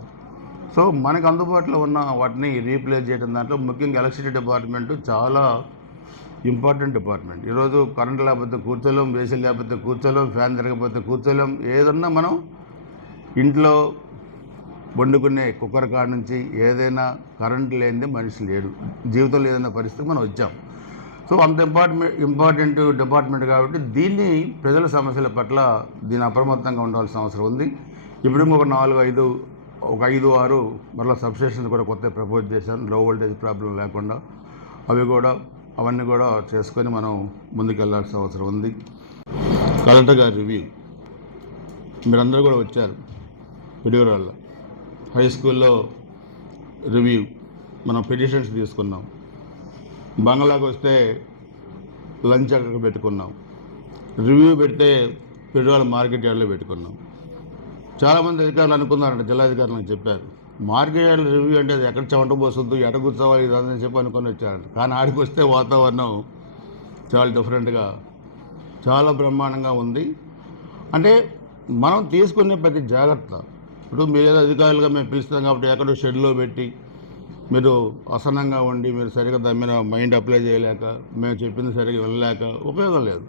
సో మనకు అందుబాటులో ఉన్న వాటిని రీప్లేస్ చేయడం దాంట్లో ముఖ్యంగా ఎలక్ట్రిసిటీ డిపార్ట్మెంట్ చాలా ఇంపార్టెంట్ డిపార్ట్మెంట్. ఈరోజు కరెంట్ లేకపోతే కూర్చోలేం, ఏసీ లేకపోతే కూర్చోలేం, ఫ్యాన్ తిరగకపోతే కూర్చోలేం. ఏదన్నా మనం ఇంట్లో వండుకునే కుక్కర్ కాడ నుంచి ఏదైనా కరెంట్ లేనిదే మనిషి లేడు, జీవితంలో ఏదైనా పరిస్థితి మనం వచ్చాం. సో అంత ఇంపార్టెంట్ డిపార్ట్మెంట్ కాబట్టి దీన్ని ప్రజల సమస్యల పట్ల దీని అప్రమత్తంగా ఉండాల్సిన అవసరం ఉంది. ఇప్పుడు ఒక 5-6 మరలా సబ్స్టేషన్స్ కూడా కొత్త ప్రపోజ్ చేశాను, లో వోల్టేజ్ ప్రాబ్లం లేకుండా. అవన్నీ కూడా చేసుకొని మనం ముందుకెళ్లాల్సిన అవసరం ఉంది. కలెక్టర్ గారి రివ్యూ మీరందరూ కూడా వచ్చారు. పిడిగురాళ్ళ హై స్కూల్లో రివ్యూ మనం పిటిషన్స్ తీసుకున్నాం. బంగ్లాకి వస్తే లంచ్ అక్కడ పెట్టుకున్నాం. రివ్యూ పెడితే పిడిగురాళ్ళ మార్కెట్ యార్డ్లో పెట్టుకున్నాం. చాలామంది అధికారులు అనుకున్నారంట, జిల్లాధికారులు చెప్పారు, మార్కెట్ యార్డ్ రివ్యూ అంటే అది ఎక్కడ చెమట పోసొద్దు, ఎట కూర్చోవాలి ఇదని చెప్పి అనుకొని వచ్చారంట. కానీ ఆడికి వస్తే వాతావరణం చాలా డిఫరెంట్గా, చాలా బ్రహ్మాండంగా ఉంది. అంటే మనం తీసుకునే ప్రతి జాగ్రత్త, ఇప్పుడు మీరు ఏదో అధికారులుగా మేము పిలుస్తాం కాబట్టి ఎక్కడో షెడ్లో పెట్టి మీరు అసహనంగా ఉండి మీరు సరిగ్గా దాని మీద మైండ్ అప్లై చేయలేక, మేము చెప్పింది సరిగ్గా వెళ్ళలేక ఉపయోగం లేదు.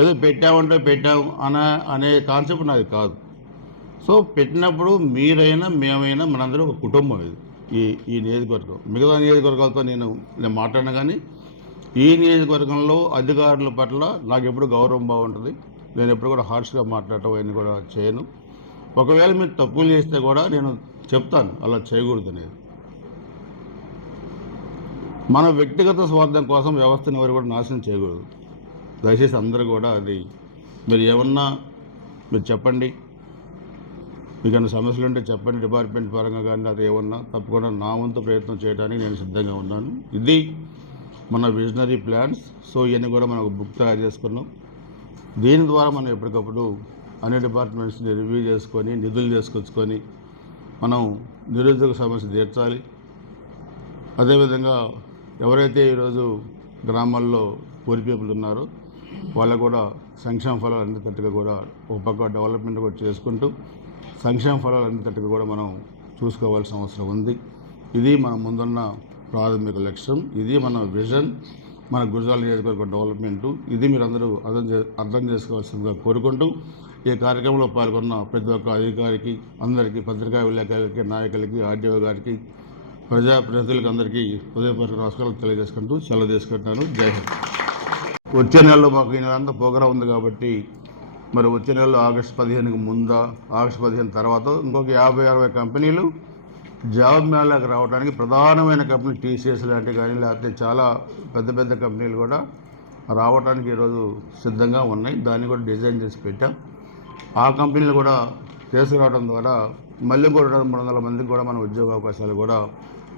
ఏదో పెట్టామంటే పెట్టాము అనే కాన్సెప్ట్ నాది కాదు. సో పెట్టినప్పుడు మీరైనా మేమైనా మనందరం ఒక కుటుంబం. ఇది ఈ నియోజకవర్గం మిగతా నియోజకవర్గాలతో నేను మాట్లాడినా కానీ ఈ నియోజకవర్గంలో అధికారుల పట్ల నాకు ఎప్పుడు గౌరవం బాగుంటుంది. నేను ఎప్పుడు కూడా హార్ష్గా మాట్లాడటం అవన్నీ కూడా చేయను. ఒకవేళ మీరు తప్పులు చేస్తే కూడా నేను చెప్తాను అలా చేయకూడదు అనేది. మన వ్యక్తిగత స్వార్థం కోసం వ్యవస్థను ఎవరు కూడా నాశనం చేయకూడదు. దయచేసి అందరూ కూడా అది మీరు ఏమన్నా మీరు చెప్పండి, మీకు ఏమైనా సమస్యలు ఉంటే చెప్పండి, డిపార్ట్మెంట్ పరంగా కానీ అది ఏమన్నా తప్పకుండా నా వంతు ప్రయత్నం చేయడానికి నేను సిద్ధంగా ఉన్నాను. ఇది మన విజనరీ ప్లాన్స్. సో ఇవన్నీ కూడా మనం ఒక బుక్ తయారు చేసుకున్నాం. దీని ద్వారా మనం ఎప్పటికప్పుడు అన్ని డిపార్ట్మెంట్స్ని రివ్యూ చేసుకొని నిధులు తీసుకొచ్చుకొని మనం నిరుద్యోగ సమస్య తీర్చాలి. అదేవిధంగా ఎవరైతే ఈరోజు గ్రామాల్లో పూర్ పీపుల్ ఉన్నారో వాళ్ళకు కూడా సంక్షేమ ఫలాలు అందేటట్టుగా కూడా ఒక పక్క డెవలప్మెంట్ కూడా చేసుకుంటూ సంక్షేమ ఫలాలు అందేటట్టుగా కూడా మనం చూసుకోవాల్సిన అవసరం ఉంది. ఇది మన ముందున్న ప్రాథమిక లక్ష్యం, ఇది మన విజన్, మన గురజాల నియోజకవర్గ డెవలప్మెంటు. ఇది మీరందరూ అర్థం చేసుకోవాల్సిందిగా కోరుకుంటూ ఈ కార్యక్రమంలో పాల్గొన్న ప్రతి ఒక్క అధికారికి, అందరికీ, పత్రికా విలేకరులకి, నాయకులకి, ఆర్డీఓ గారికి, ప్రజాప్రతినిధులకి అందరికీ హృదయపూర్వక నమస్కారాలు తెలియజేసుకుంటూ సెలవు తీసుకుంటున్నాను. జై హింద్. వచ్చే నెలలో మాకు ఈ నెలంతా ప్రోగ్రాం ఉంది కాబట్టి మరి వచ్చే నెలలో ఆగస్టు 15కి ముందా, ఆగస్టు 15 తర్వాత ఇంకొక 50-60 కంపెనీలు జాబ్ మేళాకి రావడానికి, ప్రధానమైన కంపెనీ టీసీఎస్ లాంటివి కానీ లేకపోతే చాలా పెద్ద పెద్ద కంపెనీలు కూడా రావడానికి ఈరోజు సిద్ధంగా ఉన్నాయి. దాన్ని కూడా డిజైన్ చేసి పెట్టాం. ఆ కంపెనీలు కూడా తీసుకురావడం ద్వారా మళ్ళీ కూడా 300 మందికి కూడా మన ఉద్యోగ అవకాశాలు కూడా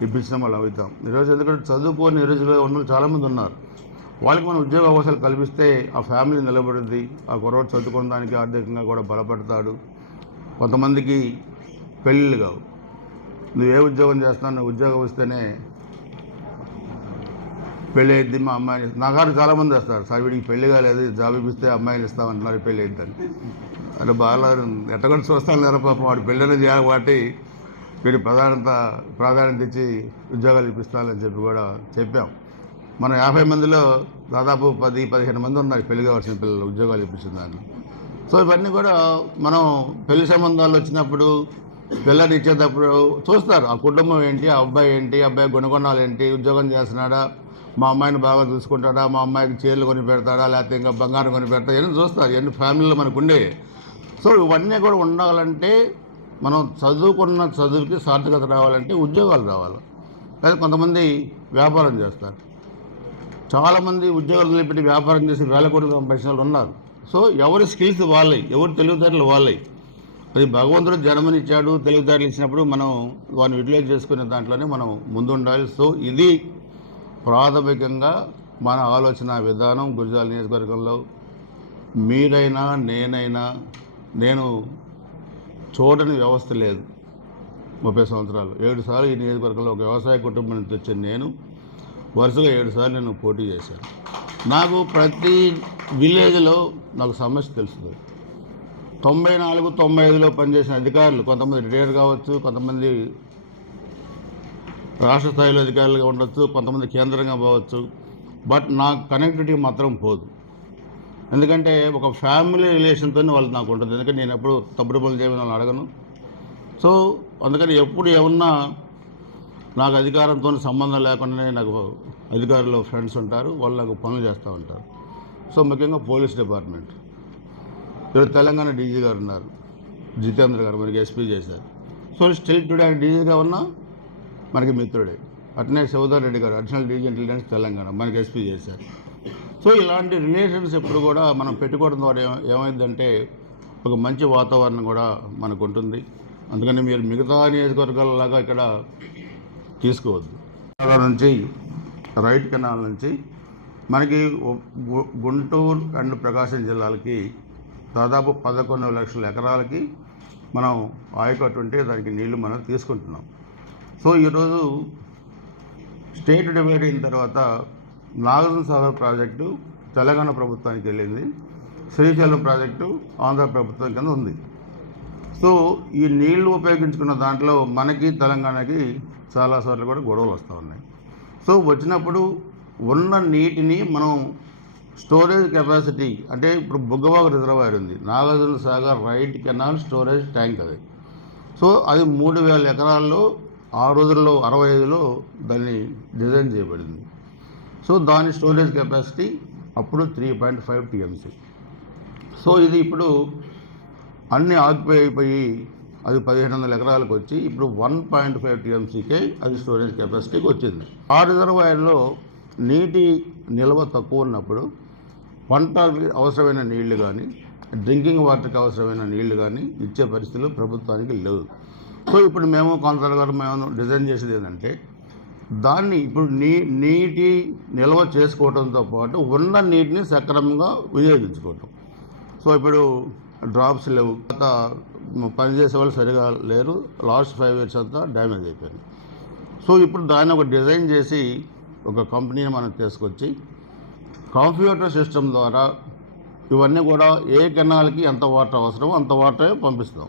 ఇప్పించిన వాళ్ళు అవుతాం. ఈరోజు ఎందుకంటే చదువుకొని నిరుద్యోగ ఉన్న చాలామంది ఉన్నారు. వాళ్ళకి మనం ఉద్యోగ అవకాశాలు కల్పిస్తే ఆ ఫ్యామిలీ నిలబడుద్ది, ఆ కుర్రోడు చదువుకోవడానికి ఆర్థికంగా కూడా బలపడతాడు. కొంతమందికి పెళ్ళిళ్ళు కావు, నువ్వు ఏ ఉద్యోగం చేస్తున్నావు, నువ్వు ఉద్యోగం వస్తేనే పెళ్ళి అయింది మా అమ్మాయిని. నా గారు చాలామంది వస్తారు, సార్ వీడికి పెళ్లి కాలేదు, జాబ్ ఇప్పిస్తే అమ్మాయిని ఇస్తామంటున్నారు, పెళ్ళి అయిందని. అంటే బాగా ఎట్టగొంట చూస్తాను లేరు పాపం, వాడు పెళ్ళినే చేయాలి కాబట్టి వీడి ప్రాధాన్యత ఇచ్చి ఉద్యోగాలు ఇప్పిస్తానని చెప్పి కూడా చెప్పాం. మనం 50 మందిలో దాదాపు 10-15 మంది ఉన్నారు పెళ్లి కావాల్సిన పిల్లలు ఉద్యోగాలు ఇప్పించిన దాన్ని. సో ఇవన్నీ కూడా మనం పెళ్లి సంబంధాలు వచ్చినప్పుడు పిల్లలు ఇచ్చేటప్పుడు చూస్తారు ఆ కుటుంబం ఏంటి, ఆ అబ్బాయి ఏంటి, అబ్బాయి గుణగుణాలు ఏంటి, ఉద్యోగం చేస్తున్నాడా, మా అమ్మాయిని బాగా చూసుకుంటాడా, మా అమ్మాయికి చీరలు కొని పెడతాడా, లేకపోతే ఇంకా బంగారం కొని పెడతాడా, ఇవన్నీ చూస్తారు. ఇవన్నీ ఫ్యామిలీలో మనకు ఉండే. సో ఇవన్నీ కూడా ఉండాలంటే మనం చదువుకున్న చదువుకి సార్థకత రావాలంటే ఉద్యోగాలు రావాలి. లేదా కొంతమంది వ్యాపారం చేస్తారు, చాలామంది ఉద్యోగాలు వదిలిపెట్టి వ్యాపారం చేసి వేల కోట్లు సంపాదించిన వాళ్ళు ఉన్నారు. సో ఎవరి స్కిల్స్ వాళ్ళవి, ఎవరి తెలివితేటలు వాళ్ళవి. అది భగవంతుడు జన్మనిచ్చాడు, తెలివితేటలు ఇచ్చినప్పుడు మనం వాడిని యూటిలైజ్ చేసుకునే దాంట్లోనే మనం ముందుండాలి. సో ఇది ప్రాథమికంగా మన ఆలోచన విధానం. గురజాల నియోజకవర్గంలో మీరైనా నేనైనా, నేను చూడని వ్యవస్థ లేదు. 30 సంవత్సరాలు 7 సార్లు ఈ నియోజకవర్గంలో ఒక వ్యవసాయ కుటుంబం నుంచి వచ్చిన నేను వరుసగా 7 సార్లు నేను పోటీ చేశాను. నాకు ప్రతి విలేజ్లో నాకు సమస్య తెలుస్తుంది. 94, 95లో పనిచేసిన అధికారులు కొంతమంది రిటైర్ కావచ్చు, కొంతమంది రాష్ట్ర స్థాయిలో అధికారులుగా ఉండొచ్చు, కొంతమంది కేంద్రంగా పోవచ్చు. బట్ నాకు కనెక్టివిటీ మాత్రం పోదు. ఎందుకంటే ఒక ఫ్యామిలీ రిలేషన్తో వాళ్ళు నాకు ఉంటుంది. ఎందుకంటే నేను ఎప్పుడు తప్పుడు పనులు చేయమని వాళ్ళు అడగను. సో అందుకని ఎప్పుడు ఏమన్నా నాకు అధికారంతో సంబంధం లేకుండానే నాకు అధికారులు ఫ్రెండ్స్ ఉంటారు, వాళ్ళు నాకు పనులు చేస్తూ ఉంటారు. సో ముఖ్యంగా పోలీస్ డిపార్ట్మెంట్. ఇక్కడ తెలంగాణ డీజీ గారు ఉన్నారు, జితేంద్ర గారు, మనకి ఎస్పీ చేశారు. సో స్టిల్ టుడే ఆయన డీజీగా ఉన్నా మనకి మిత్రుడే. అట్నే శివధర్ రెడ్డి గారు అడిషనల్ డీజీ ఇంటెలిజెన్స్ తెలంగాణ, మనకి ఎస్పీ చేశారు. సో ఇలాంటి రిలేషన్స్ ఎప్పుడు కూడా మనం పెట్టుకోవడం ద్వారా ఏమైందంటే ఒక మంచి వాతావరణం కూడా మనకు ఉంటుంది. అందుకని మీరు మిగతా నియోజకవర్గాలలాగా ఇక్కడ తీసుకోవద్దు. నుంచి రైట్ కెనాల్ నుంచి మనకి గుంటూరు అండ్ ప్రకాశం జిల్లాలకి దాదాపు 11 లక్షల ఎకరాలకి మనం ఆయకట్టు ఉంటే దానికి నీళ్లు మనం తీసుకుంటున్నాం. సో ఈరోజు స్టేట్ డివైడ్ అయిన తర్వాత నాగార్జున సాగర్ ప్రాజెక్టు తెలంగాణ ప్రభుత్వానికి వెళ్ళింది, శ్రీశైలం ప్రాజెక్టు ఆంధ్ర ప్రభుత్వం కింద ఉంది. సో ఈ నీళ్లు ఉపయోగించుకున్న దాంట్లో మనకి తెలంగాణకి చాలా సార్లు కూడా గొడవలు వస్తూ ఉన్నాయి. సో వచ్చినప్పుడు ఉన్న నీటిని మనం స్టోరేజ్ కెపాసిటీ, అంటే ఇప్పుడు బుగ్గవాగు రిజర్వాయర్ ఉంది, Nagarjuna Sagar right canal storage tank అది. సో అది 3000 ఎకరాల్లో ఆ రోజుల్లో 65లో దాన్ని డిజైన్ చేయబడింది. సో దాని స్టోరేజ్ కెపాసిటీ అప్పుడు 3.5 TMC. సో ఇది ఇప్పుడు అన్నీ ఆక్యుపై అయిపోయి అది 1500 ఎకరాలకు వచ్చి ఇప్పుడు 1.5 TMCకే అది స్టోరేజ్ కెపాసిటీకి వచ్చింది. ఆ రిజర్వాయర్లో నీటి నిల్వ తక్కువ ఉన్నప్పుడు పంట అవసరమైన నీళ్లు కానీ, డ్రింకింగ్ వాటర్కి అవసరమైన నీళ్లు కానీ ఇచ్చే పరిస్థితులు ప్రభుత్వానికి లేవు. సో ఇప్పుడు మేము కౌన్సిలర్ గారు మేము డిజైన్ చేసేది ఏంటంటే దాన్ని ఇప్పుడు నీటి నిల్వ చేసుకోవడంతో పాటు ఉన్న నీటిని సక్రమంగా వినియోగించుకోవటం. సో ఇప్పుడు డ్రాప్స్ లేవు, తర్వాత పనిచేసే వాళ్ళు సరిగా లేరు, లాస్ట్ 5 years అంతా డ్యామేజ్ అయిపోయింది. సో ఇప్పుడు దాన్ని ఒక డిజైన్ చేసి ఒక కంపెనీని మనం తీసుకొచ్చి కంప్యూటర్ సిస్టమ్ ద్వారా ఇవన్నీ కూడా ఏ కెనాల్కి ఎంత వాటర్ అవసరమో అంత వాటరే పంపిస్తాం,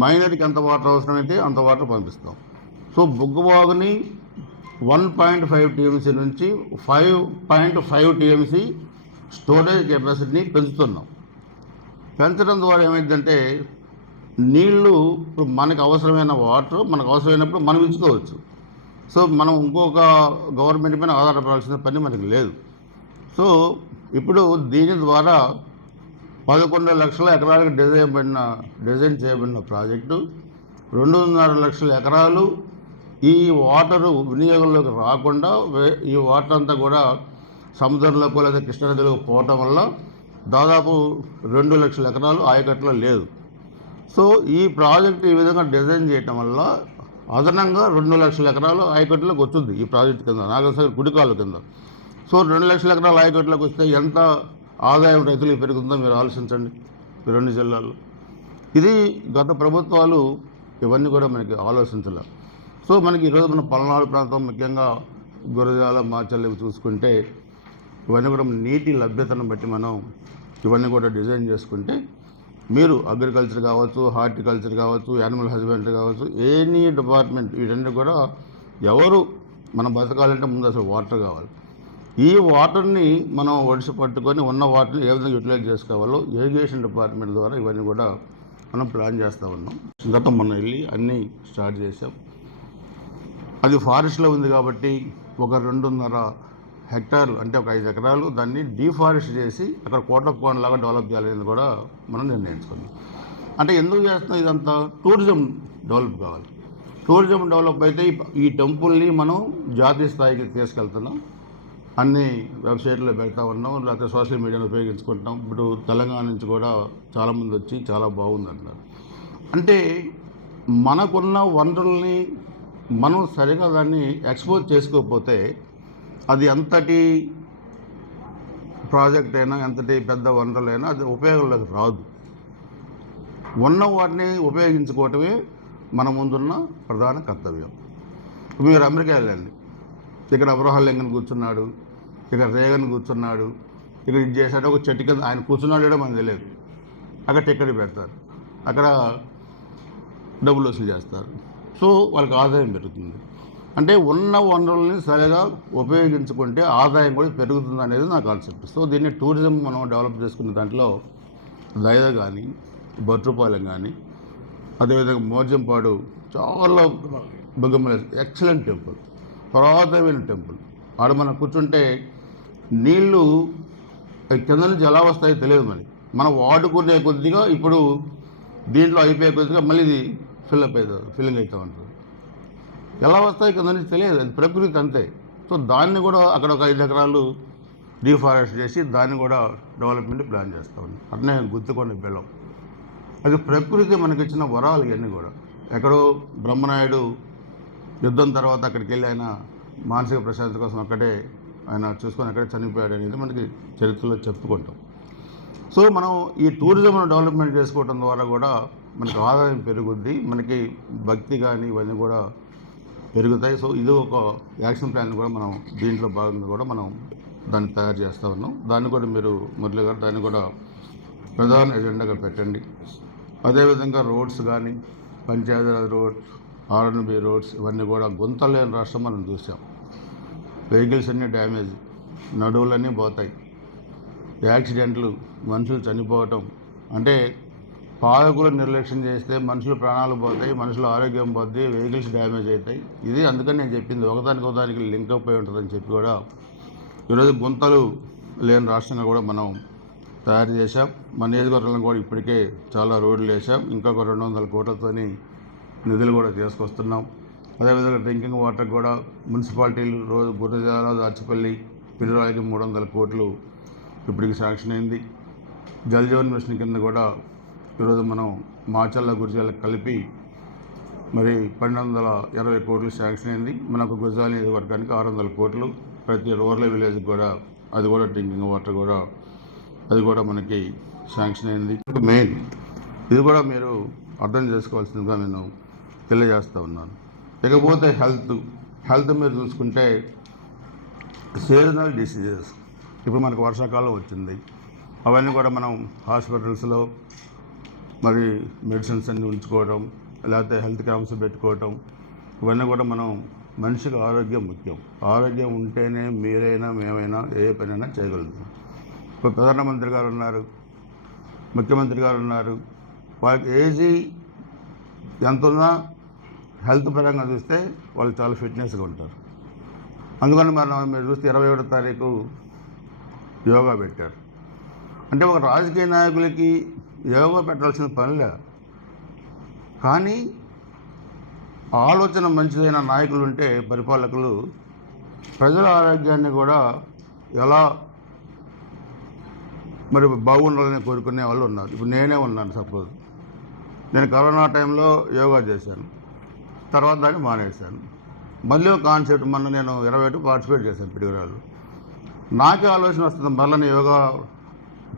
మైనర్కి ఎంత వాటర్ అవసరమైతే అంత వాటర్ పంపిస్తాం. సో బుగ్గవాగుని 1.5 TMC నుంచి 5.5 TMC స్టోరేజ్ కెపాసిటీని పెంచుతున్నాం. పెంచడం ద్వారా ఏమైందంటే నీళ్లు ఇప్పుడు మనకు అవసరమైన వాటర్ మనకు అవసరమైనప్పుడు మనం ఇచ్చుకోవచ్చు. సో మనం ఇంకొక గవర్నమెంట్ పైన ఆధారపడాల్సిన పని మనకి లేదు. సో ఇప్పుడు దీని ద్వారా 11 లక్షల ఎకరాలకు డిజైన్ చేయబడిన ప్రాజెక్టు 2.5 లక్షల ఎకరాలు ఈ వాటరు వినియోగంలోకి రాకుండా ఈ వాటర్ అంతా కూడా సముద్రంలోకి లేదా కృష్ణానదిలోకి పోవటం వల్ల దాదాపు 2 లక్షల ఎకరాలు ఆయకట్లో లేదు. సో ఈ ప్రాజెక్టు ఈ విధంగా డిజైన్ చేయటం వల్ల అదనంగా 2 లక్షల ఎకరాలు ఆయకట్టులోకి వచ్చింది ఈ ప్రాజెక్టు కింద, నాగార్జున గుడికాలు కింద. సో 2 లక్షల ఎకరాల ఆయకట్టులోకి వస్తే ఎంత ఆదాయం రైతులకు పెరుగుతుందో మీరు ఆలోచించండి ఈ 2 జిల్లాల్లో. ఇది గత ప్రభుత్వాలు ఇవన్నీ కూడా మనకి ఆలోచించాలి. సో మనకి ఈరోజు మన పల్నాడు ప్రాంతం ముఖ్యంగా గురజాల మాచల్లి చూసుకుంటే ఇవన్నీ కూడా నీటి లభ్యతను బట్టి మనం ఇవన్నీ కూడా డిజైన్ చేసుకుంటే మీరు అగ్రికల్చర్ కావచ్చు, హార్టికల్చర్ కావచ్చు, యానిమల్ హస్బెండరీ కావచ్చు, ఎనీ డిపార్ట్మెంట్ వీటన్నీ కూడా ఎవరు మనం బతకాలంటే ముందు అసలు వాటర్ కావాలి. ఈ వాటర్ని మనం ఒడిసి పట్టుకొని ఉన్న వాటర్ని ఏ విధంగా యూటిలైజ్ చేసుకోవాలో ఇరిగేషన్ డిపార్ట్మెంట్ ద్వారా ఇవన్నీ కూడా మనం ప్లాన్ చేస్తూ ఉన్నాం. గతం మొన్న వెళ్ళి అన్నీ స్టార్ట్ చేసాం. అది ఫారెస్ట్లో ఉంది కాబట్టి ఒక 2.5 హెక్టార్లు అంటే ఒక 5 ఎకరాలు దాన్ని డీఫారెస్ట్ చేసి అక్కడ కోటప్పకోన లాగా డెవలప్ చేయాలని కూడా మనం నిర్ణయించుకున్నాం. అంటే ఎందుకు చేస్తున్నాం ఇదంతా? టూరిజం డెవలప్ కావాలి. టూరిజం డెవలప్ అయితే ఈ టెంపుల్ని మనం జాతీయ స్థాయికి తీసుకెళ్తున్నాం. అన్ని వెబ్సైట్లో పెడతా ఉన్నాం, లేకపోతే సోషల్ మీడియాను ఉపయోగించుకుంటాం. ఇప్పుడు తెలంగాణ నుంచి కూడా చాలామంది వచ్చి చాలా బాగుందంటారు. అంటే మనకున్న వనరుల్ని మనం సరిగా దాన్ని ఎక్స్పోజ్ చేసుకోకపోతే అది ఎంతటి ప్రాజెక్ట్ అయినా, ఎంతటి పెద్ద వనరులైనా అది ఉపయోగంలోకి రాదు. ఉన్న వాటిని ఉపయోగించుకోవటమే మన ముందున్న ప్రధాన కర్తవ్యం. మీరు అమెరికా వెళ్ళండి, ఇక్కడ అబ్రహాం లింకన్ కూర్చున్నాడు, ఇక్కడ రేగన్ కూర్చున్నాడు, ఇక్కడ ఇది చేశాడు, ఒక చెట్టు కింద ఆయన కూర్చున్నాడు కూడా మనకు తెలియదు. అక్కడ టికెట్ పెడతారు, అక్కడ డబ్బులు వసూలు చేస్తారు. సో వాళ్ళకి ఆదాయం పెరుగుతుంది. అంటే ఉన్న వనరుల్ని సరిగా ఉపయోగించుకుంటే ఆదాయం కూడా పెరుగుతుంది అనేది నా కాన్సెప్ట్. సో దీన్ని టూరిజం మనం డెవలప్ చేసుకునే దాంట్లో దైద కానీ, భట్రుపాలెం కానీ, అదేవిధంగా మోర్జంపాడు చాలా బొగ్గమల ఎక్సలెంట్ టెంపుల్, పురాతనమైన టెంపుల్. ఆడ మనం కూర్చుంటే నీళ్లు కింద నుంచి ఎలా వస్తాయో తెలియదు. మనం వాడుకునే కొద్దిగా ఇప్పుడు దీంట్లో అయిపోయే కొద్దిగా మళ్ళీ ఇది ఫిల్లింగ్ అవుతూ ఉంటుంది. ఎలా వస్తాయి కింద నుంచి తెలియదు, అది ప్రకృతి అంతే. సో దాన్ని కూడా అక్కడ ఒక 5 ఎకరాలు డీఫారెస్ట్ చేసి దాన్ని కూడా డెవలప్మెంట్ ప్లాన్ చేస్తూ ఉన్నాం. అట్నే గుర్తుకొండ బెల్లం, అది ప్రకృతి మనకిచ్చిన వరాలు. ఇవన్నీ కూడా ఎక్కడో బ్రహ్మనాయుడు యుద్ధం తర్వాత అక్కడికి వెళ్ళి ఆయన మానసిక ప్రశాంతత కోసం అక్కడే ఆయన చూసుకొని అక్కడే చనిపోయాడు అనేది మనకి చరిత్రలో చెప్పుకుంటాం. సో మనం ఈ టూరిజంను డెవలప్మెంట్ చేసుకోవడం ద్వారా కూడా మనకి ఆదాయం పెరుగుద్ది, మనకి భక్తి కానీ ఇవన్నీ కూడా పెరుగుతాయి. సో ఇది ఒక యాక్షన్ ప్లాన్ కూడా మనం దీంట్లో భాగంగా కూడా మనం దాన్ని తయారు చేస్తూ ఉన్నాం. దాన్ని కూడా మీరు మురళి గారు దాన్ని కూడా ప్రధాన ఎజెండాగా పెట్టండి. అదేవిధంగా రోడ్స్ కానీ, పంచాయతీరాజ్ రోడ్స్, ఆర్ఎన్బి రోడ్స్ ఇవన్నీ కూడా గుంతలు లేని రాష్ట్రం మనం చూసాం. వెహికల్స్ అన్నీ డ్యామేజ్, నడువులన్నీ పోతాయి, యాక్సిడెంట్లు, మనుషులు చనిపోవటం. అంటే పాలకులు నిర్లక్ష్యం చేస్తే మనుషుల ప్రాణాలు పోతాయి, మనుషుల ఆరోగ్యం పోతాయి, వెహికల్స్ డ్యామేజ్ అవుతాయి. ఇది అందుకని నేను చెప్పింది ఒకదానికి లింక్ అప్ అయి ఉంటుందని చెప్పి కూడా ఈరోజు గుంతలు లేని రాష్ట్రంగా కూడా మనం తయారు చేశాం. మన నియోజకవర్గంలో కూడా ఇప్పటికే చాలా రోడ్లు వేసాం, ఇంకా 200 కోట్లతోని నిధులు కూడా తీసుకొస్తున్నాం. అదేవిధంగా డ్రింకింగ్ వాటర్ కూడా మున్సిపాలిటీలు రోజు గురజాల, దాచిపల్లి, పిల్లరాయికి 300 కోట్లు ఇప్పటికి శాంక్షన్ అయింది. జల్ జీవన్ మిషన్ కింద కూడా ఈరోజు మనం మాచల్ల, గురజాల కలిపి మరి 1220 కోట్లు శాంక్షన్ అయింది. మనకు గురజాల నియోజకవర్గానికి 600 కోట్లు, ప్రతి రూరల్ విలేజ్కి కూడా అది కూడా డ్రింకింగ్ వాటర్ కూడా అది కూడా మనకి శాంక్షన్ అయింది. మెయిన్ ఇది కూడా మీరు అర్థం చేసుకోవాల్సిందిగా నేను తెలియజేస్తూ ఉన్నాను. ఇకపోతే హెల్త్ మీరు చూసుకుంటే సీజనల్ డిసీజెస్ ఇప్పుడు మనకు వర్షాకాలం వచ్చింది, అవన్నీ కూడా మనం హాస్పిటల్స్లో మరి మెడిసిన్స్ అన్నీ ఉంచుకోవడం, లేకపోతే హెల్త్ క్యాంప్స్ పెట్టుకోవటం, ఇవన్నీ కూడా మనం మనిషికి ఆరోగ్యం ముఖ్యం. ఆరోగ్యం ఉంటేనే మీరైనా మేమైనా ఏ పనైనా చేయగలుగుతాం. ఇప్పుడు ప్రధానమంత్రి గారు ఉన్నారు, ముఖ్యమంత్రి గారు ఉన్నారు, వాళ్ళకి ఏజీ ఎంత ఉన్నా హెల్త్ పరంగా చూస్తే వాళ్ళు చాలా ఫిట్నెస్గా ఉంటారు. అందుకని మీరు చూస్తే 21వ తారీఖు యోగా పెట్టారు. అంటే ఒక రాజకీయ నాయకులకి యోగా పెట్టాల్సిన పనిలే, కానీ ఆలోచన మంచిదైన నాయకులు ఉంటే పరిపాలకులు ప్రజల ఆరోగ్యాన్ని కూడా ఎలా మరి బాగుండాలని కోరుకునే వాళ్ళు ఉన్నారు. ఇప్పుడు నేనే ఉన్నాను. సపోజ్ నేను కరోనా టైంలో యోగా చేశాను, తర్వాత దాన్ని మానేశాను. మళ్ళీ ఒక కాన్సెప్ట్ మొన్న నేను 21 పార్టిసిపేట్ చేశాను పిడిగురాలు. నాకే ఆలోచన వస్తుంది మళ్ళీ యోగా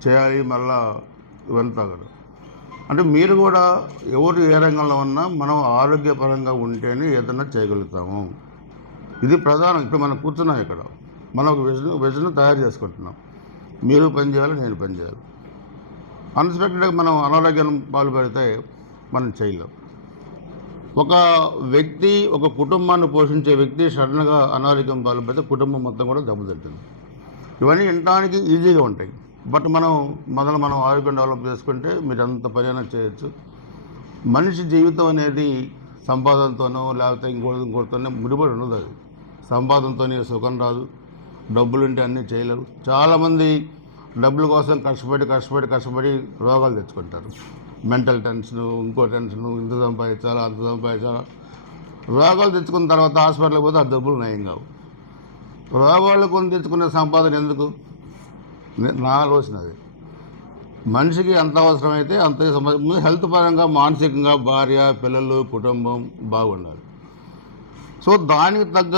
చేయాలి, మళ్ళీ ఇవంతా కూడా. అంటే మీరు కూడా ఎవరు ఏ రంగంలో ఉన్నా మనం ఆరోగ్యపరంగా ఉంటేనే ఏదైనా చేయగలుగుతాము. ఇది ప్రధానం. ఇప్పుడు మనం కూర్చున్నాం ఇక్కడ, మనం ఒక విజన్ తయారు చేసుకుంటున్నాం. మీరు పని చేయాలి, నేను పని చేయాలి. అన్ఎక్స్పెక్టెడ్గా మనం అనారోగ్యం పాల్పడితే మనం చేయలేం. ఒక వ్యక్తి, ఒక కుటుంబాన్ని పోషించే వ్యక్తి సడన్గా అనారోగ్యం పాల్పడితే కుటుంబం మొత్తం కూడా దెబ్బతింటుంది. ఇవన్నీ వినడానికి ఈజీగా ఉంటాయి, బట్ మనం ఆరోగ్యం డెవలప్ చేసుకుంటే మీరు ఎంత పనైనా చేయొచ్చు. మనిషి జీవితం అనేది సంపాదనతోనో లేకపోతే ఇంకోటితోనే ముడిపడి ఉండదు. అది సంపాదనతోనే సుఖం రాదు, డబ్బులుంటే అన్నీ చేయలేరు. చాలామంది డబ్బుల కోసం కష్టపడి రోగాలు తెచ్చుకుంటారు. మెంటల్ టెన్షను, ఇంకో టెన్షను, ఇంత సంపాదించాలా అంత సంపాదించాలా, రోగాలు తెచ్చుకున్న తర్వాత హాస్పిటల్కి పోతే ఆ డబ్బులు నయం కావు. రోగాలు కొని తెచ్చుకునే సంపాదన ఎందుకు? నా ఆలోచన అది. మనిషికి ఎంత అవసరమైతే అంత ముందు హెల్త్ పరంగా, మానసికంగా భార్య, పిల్లలు, కుటుంబం బాగుండాలి. సో దానికి తగ్గ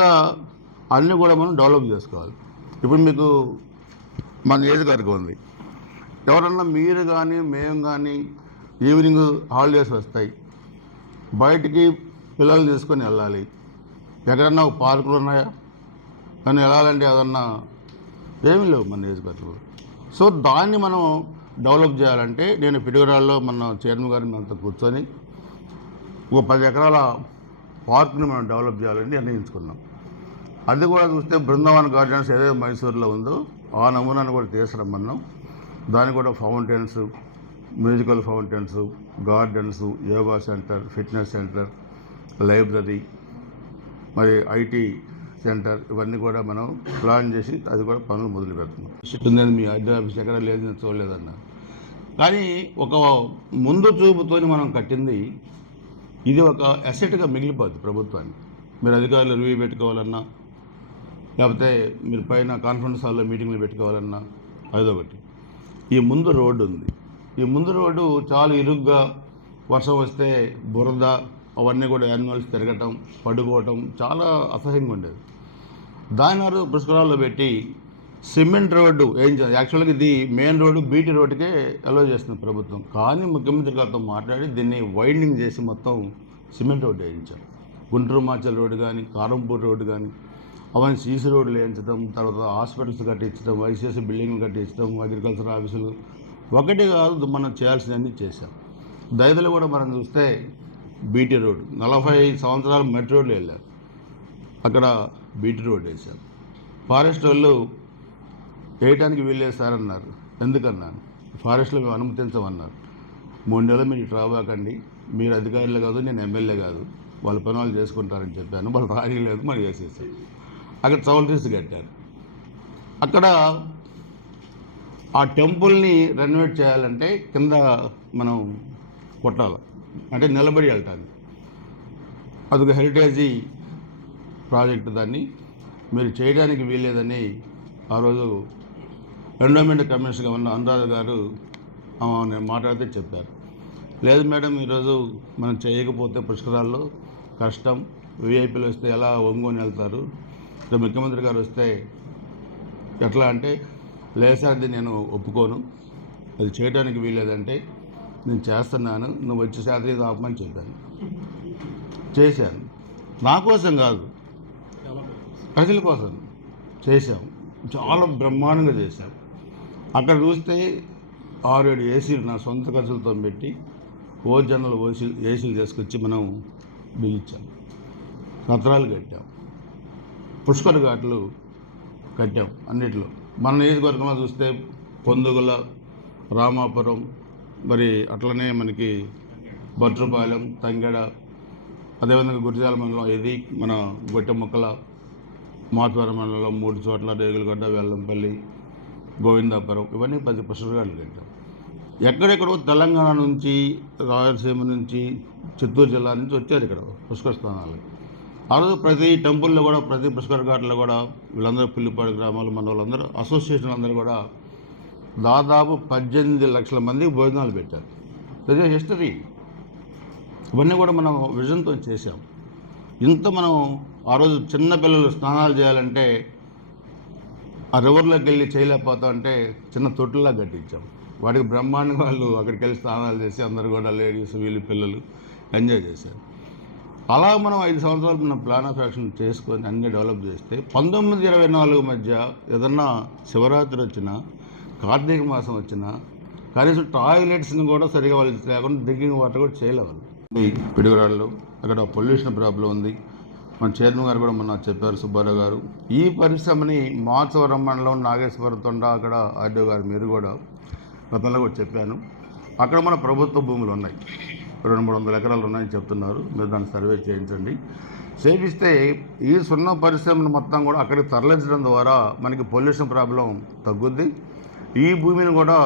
అన్నీ కూడా మనం డెవలప్ చేసుకోవాలి. ఇప్పుడు మీకు మన నియోజకవర్గం ఉంది. ఎవరన్నా మీరు కానీ మేము కానీ ఈవినింగ్ హాలిడేస్ వస్తాయి, బయటికి పిల్లల్ని తీసుకొని వెళ్ళాలి. ఎక్కడన్నా పార్కులు ఉన్నాయా? కానీ వెళ్ళాలంటే ఏదన్నా ఏమీ లేవు మన నియోజకవర్గంలో. సో దాన్ని మనం డెవలప్ చేయాలంటే నేను పిడుగురాళ్ళలో మన చైర్మన్ గారిని అంతా కూర్చొని ఒక 10 ఎకరాల పార్క్ని మనం డెవలప్ చేయాలని నిర్ణయించుకున్నాం. అది కూడా చూస్తే బృందావన్ గార్డెన్స్ ఏదైతే మైసూరులో ఉందో ఆ నమూనాను కూడా తీసుకురమ్మన్నాం. దానికి కూడా fountains, musical fountains, gardens, yoga centre, fitness centre, library, మరి ఐటీ సెంటర్, ఇవన్నీ కూడా మనం ప్లాన్ చేసి అది కూడా పనులు మొదలు పెడుతున్నాం. మీ ఆఫీస్ ఎక్కడ లేదు, నేను చూడలేదన్నా. కానీ ఒక ముందు చూపుతోని మనం కట్టింది ఇది ఒక అసెట్గా మిగిలిపోద్ది ప్రభుత్వానికి. మీరు అధికారులు రివ్యూ పెట్టుకోవాలన్నా, లేకపోతే మీరు పైన కాన్ఫరెన్స్ హాల్లో మీటింగ్లు పెట్టుకోవాలన్నా అదొకటి. ఈ ముందు రోడ్డు ఉంది. ఈ ముందు రోడ్డు చాలా ఇరుగ్గా, వర్షం వస్తే బురద అవన్నీ కూడా యానిమల్స్ తిరగటం, పడుకోవటం చాలా అసహ్యంగా ఉండేది. దాని పుష్కరాల్లో పెట్టి సిమెంట్ రోడ్డు వేయించారు. యాక్చువల్గా ఇది మెయిన్ రోడ్డు బీటీ రోడ్డుకే అలో చేస్తుంది ప్రభుత్వం. కానీ ముఖ్యమంత్రి గారితో మాట్లాడి దీన్ని వైండింగ్ చేసి మొత్తం సిమెంట్ రోడ్డు వేయించారు. గుంటూరు మార్చల్ రోడ్డు కానీ, కారంపూర్ రోడ్డు కానీ అవన్నీ సీసీ రోడ్లు వేయించడం, తర్వాత హాస్పిటల్స్ కట్టించడం, ఐసీఎస్ బిల్డింగ్లు కట్టించడం, అగ్రికల్చర్ ఆఫీసులు ఒకటి కాదు మనం చేయాల్సినవన్నీ చేశాం. దైదలు కూడా మనం చూస్తే బీటీ రోడ్డు 40 సంవత్సరాలు మెట్రో రోడ్లు వెళ్ళారు, అక్కడ బీటీ రోడ్డు వేశారు. ఫారెస్ట్ వాళ్ళు వేయటానికి వీల్లేస్తారన్నారు. ఎందుకన్నాను, ఫారెస్ట్లో మేము అనుమతించమన్నారు. 3 నెలలు మీరు ఇటు రాబాకండి, మీరు అధికారులు కాదు, నేను ఎమ్మెల్యే కాదు, వాళ్ళ పనులు చేసుకుంటారని చెప్పాను. వాళ్ళు రాయలేదు, మరి వేసేసారు. అక్కడ చౌల్ట్రీస్ కట్టారు. అక్కడ ఆ టెంపుల్ని రెనోవేట్ చేయాలంటే కింద మనం కొట్టాలి, అంటే నిలబడి వెళ్తాను. అదొక హెరిటేజీ ప్రాజెక్టు, దాన్ని మీరు చేయడానికి వీల్లేదని ఆ రోజు ఎండోమెంట్ కమిషనర్గా ఉన్న అనురాధ గారు నేను మాట్లాడితే చెప్పారు. లేదు మేడం, ఈరోజు మనం చేయకపోతే పుష్కరాల్లో కష్టం, విఐపీలు వస్తే ఎలా ఒంగోని వెళ్తారు, ముఖ్యమంత్రి గారు వస్తే ఎట్లా అంటే, లేదు సార్ అది నేను ఒప్పుకోను, అది చేయడానికి వీల్లేదంటే నేను చేస్తున్నాను, నువ్వు వచ్చి శాతం ఆపమని చెప్పాను. చేశాను, నా కోసం కాదు, ప్రజల కోసం చేశాం. చాలా బ్రహ్మాండంగా చేశాం. అక్కడ చూస్తే 6-7 ఏసీలు నా సొంత ఖర్చులతో పెట్టి జనరల్ ఏసీలు తీసుకొచ్చి మనం బిగించాం. సత్రాలు కట్టాం, పుష్కర్ ఘాట్లు కట్టాం. అన్నిట్లో మన నియోజకవర్గంలో చూస్తే పొందుగుల, రామాపురం, మరి అట్లనే మనకి బట్రుపాలెం, తంగెడ, అదేవిధంగా గురిజాల మండలం, ఇది మన గొట్టెముక్కల, మాతవరం మండలంలో 3 చోట్ల, రేగులగడ్డ, వెల్లంపల్లి, గోవిందాపురం, ఇవన్నీ 10 పుష్కర్ ఘాట్లు కట్టాం. ఎక్కడెక్కడో తెలంగాణ నుంచి, రాయలసీమ నుంచి, చిత్తూరు జిల్లా నుంచి వచ్చారు ఇక్కడ పుష్కర స్థానాలు. ఆ రోజు ప్రతి టెంపుల్లో కూడా, ప్రతి పుష్కర్ ఘాట్లో కూడా వీళ్ళందరూ పుల్లిపాడు గ్రామాలు, మన వాళ్ళందరూ అసోసియేషన్ అందరూ కూడా దాదాపు 18 లక్షల మందికి భోజనాలు పెట్టారు. ఇదే హిస్టరీ. ఇవన్నీ కూడా మనం విజన్తో చేసాం. ఇంత మనం ఆ రోజు చిన్నపిల్లలు స్నానాలు చేయాలంటే ఆ రివర్లోకి వెళ్ళి చేయలేకపోతాం అంటే చిన్న తొట్టులా కట్టించాం. వాడికి బ్రహ్మాండంగా వాళ్ళు అక్కడికి వెళ్ళి స్నానాలు చేసి అందరూ కూడా లేడీస్, వీళ్ళు, పిల్లలు ఎంజాయ్ చేశారు. అలా మనం 5 సంవత్సరాలు మనం ప్లాన్ ఆఫ్ యాక్షన్ చేసుకొని అన్నీ డెవలప్ చేస్తే 19-24 మధ్య ఏదన్నా శివరాత్రి వచ్చినా, కార్తీక మాసం వచ్చినా కనీసం టాయిలెట్స్ని కూడా సరిగా వాళ్ళు లేకుండా డ్రింకింగ్ వాటర్ కూడా చేయలేవాలి. పిడుగురాళ్ళు అక్కడ పొల్యూషన్ ప్రాబ్లం ఉంది. మన చైర్మన్ గారు కూడా మొన్న చెప్పారు, సుబ్బారావు గారు. ఈ పరిశ్రమని మాచవరం మండలం, నాగేశ్వర తొండ, అక్కడ ఆర్డీఓ గారు మీరు కూడా గతంలో కూడా చెప్పాను. అక్కడ మన ప్రభుత్వ భూములు ఉన్నాయి, 200-300 ఎకరాలు ఉన్నాయని చెప్తున్నారు. మీరు దాన్ని సర్వే చేయించండి. చేపిస్తే ఈ సున్న పరిశ్రమను మొత్తం కూడా అక్కడికి తరలించడం ద్వారా మనకి పొల్యూషన్ ప్రాబ్లం తగ్గుద్ది. ఈ భూమిని కూడా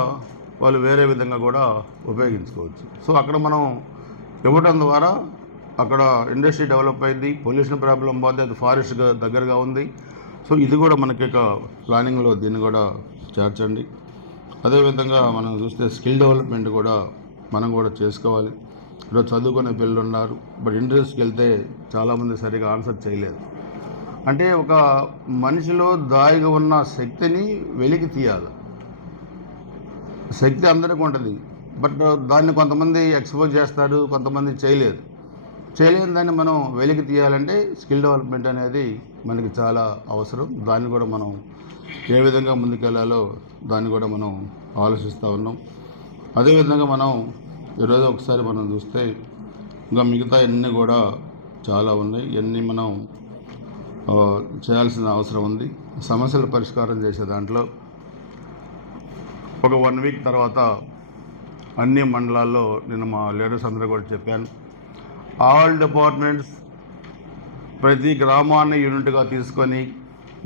వాళ్ళు వేరే విధంగా కూడా ఉపయోగించుకోవచ్చు. సో అక్కడ మనం ఇవ్వడం ద్వారా అక్కడ ఇండస్ట్రీ డెవలప్ అయింది, పొల్యూషన్ ప్రాబ్లం పోతే, అది ఫారెస్ట్ దగ్గరగా ఉంది. సో ఇది కూడా మనకి ఒక ప్లానింగ్లో దీన్ని కూడా చేర్చండి. అదేవిధంగా మనం చూస్తే స్కిల్ డెవలప్మెంట్ కూడా మనం కూడా చేసుకోవాలి. ఈరోజు చదువుకునే పిల్లలు ఉన్నారు, బట్ ఇంటర్వ్యూస్కి వెళ్తే చాలామంది సరిగా ఆన్సర్ చేయలేదు. అంటే ఒక మనిషిలో దాగిగా ఉన్న శక్తిని వెలికి తీయాలి. శక్తి అందరికీ ఉంటుంది, బట్ దాన్ని కొంతమంది ఎక్స్పోజ్ చేస్తారు, కొంతమంది చేయలేరు. చేయలేని దాన్ని మనం వెలికి తీయాలంటే స్కిల్ డెవలప్మెంట్ అనేది మనకి చాలా అవసరం. దాన్ని కూడా మనం ఏ విధంగా ముందుకెళ్లాలో దాన్ని కూడా మనం ఆలోచిస్తూ ఉన్నాం. అదేవిధంగా మనం ఈరోజు ఒకసారి మనం చూస్తే ఇంకా మిగతా అన్నీ కూడా చాలా ఉన్నాయి. ఇవన్నీ మనం చేయాల్సిన అవసరం ఉంది. సమస్యల పరిష్కారం చేసే దాంట్లో ఒక 1 వీక్ తర్వాత అన్ని మండలాల్లో నేను మా లీడర్స్ అందరూ కూడా చెప్పాను, ఆల్ డిపార్ట్మెంట్స్ ప్రతి గ్రామాన్ని యూనిట్గా తీసుకొని